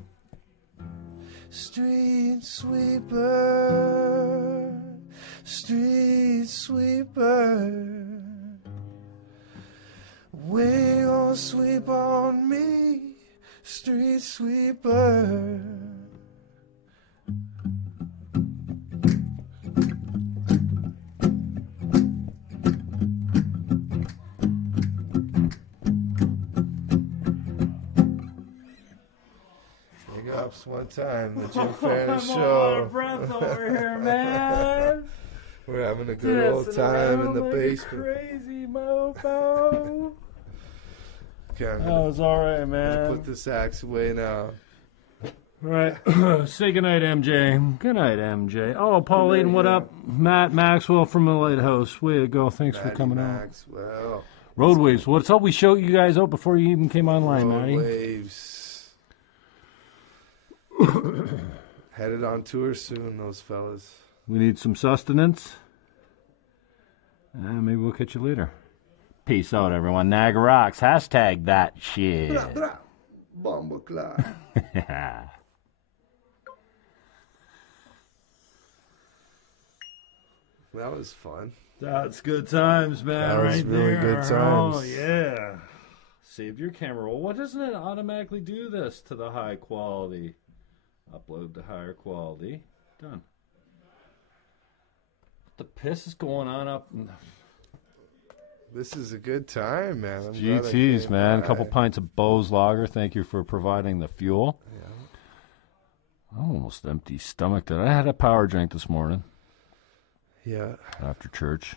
Street sweeper, street sweeper. When you gonna sweep on me, street sweeper? Big ups one time, the Jim Fannon I'm Show. out of breath over here, man. We're having a good old time in the like basement. Crazy mofo. Okay, I'm That gonna was all right, put man. this axe away now. All right. Say goodnight, MJ. Good night, MJ. Oh, Pauline, what up? Matt Maxwell from the Lighthouse. Way to go. Thanks for coming Maxwell. out. Roadwaves. What's up? We showed you guys out before you even came online, Matty. Roadwaves. Headed on tour soon, those fellas. We need some sustenance. Maybe we'll catch you later. Peace out, everyone. Niagara Rocks. Hashtag that shit. Bra, bra. Bomboclat. That was fun. That's good times, man. That was right really there. good times. Oh, yeah. Saved your camera roll. What doesn't it automatically do this to the high quality? Upload to higher quality. Done. What the piss is going on up? This is a good time, man. I'm glad I GTs, came man. A by. couple pints of Bose Lager. Thank you for providing the fuel. Yeah. I'm almost empty stomach. I had a power drink this morning. Yeah. After church.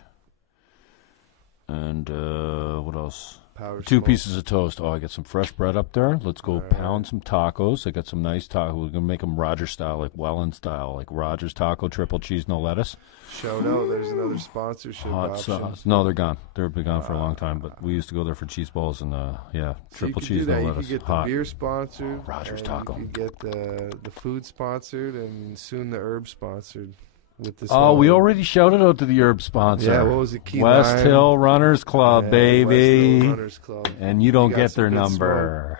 And what else? Power 2 smoke. pieces of toast. Oh, I got some fresh bread up there. Let's go All right. pound some tacos. I got some nice tacos. We're going to make them Roger style, like Welland style, like Roger's taco, triple cheese, no lettuce. Shout out. There's another sponsorship Hot option. sauce. No, they're gone. They've been gone for a long time, but we used to go there for cheese balls and, yeah, So you triple could cheese, do that. no You lettuce. could get Hot. the beer sponsored. Roger's and Taco. You could get the food sponsored and soon the herb sponsored. With this Oh, whole- we already shouted out to the herb sponsor. Yeah, what was it? Key West Lime? Hill Runners Club, Yeah, baby. West Hill Runners Club. And you don't got get some their good number.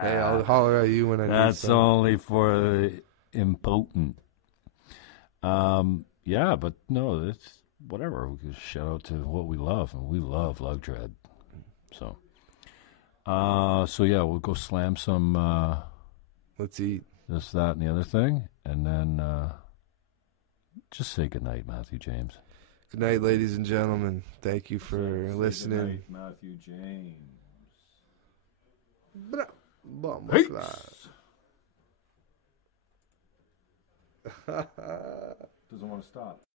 Hey, I'll holler at you when I need That's some. only for the impotent. Yeah, but no, it's whatever. We can shout out to what we love, and we love Lug Tread. So yeah, we'll go slam some Let's eat. this, that, and the other thing, and then just say goodnight, Matthew James. Good night, ladies and gentlemen. Thank you for listening. Matthew James. Bra- bomba Peace. class. Doesn't want to stop.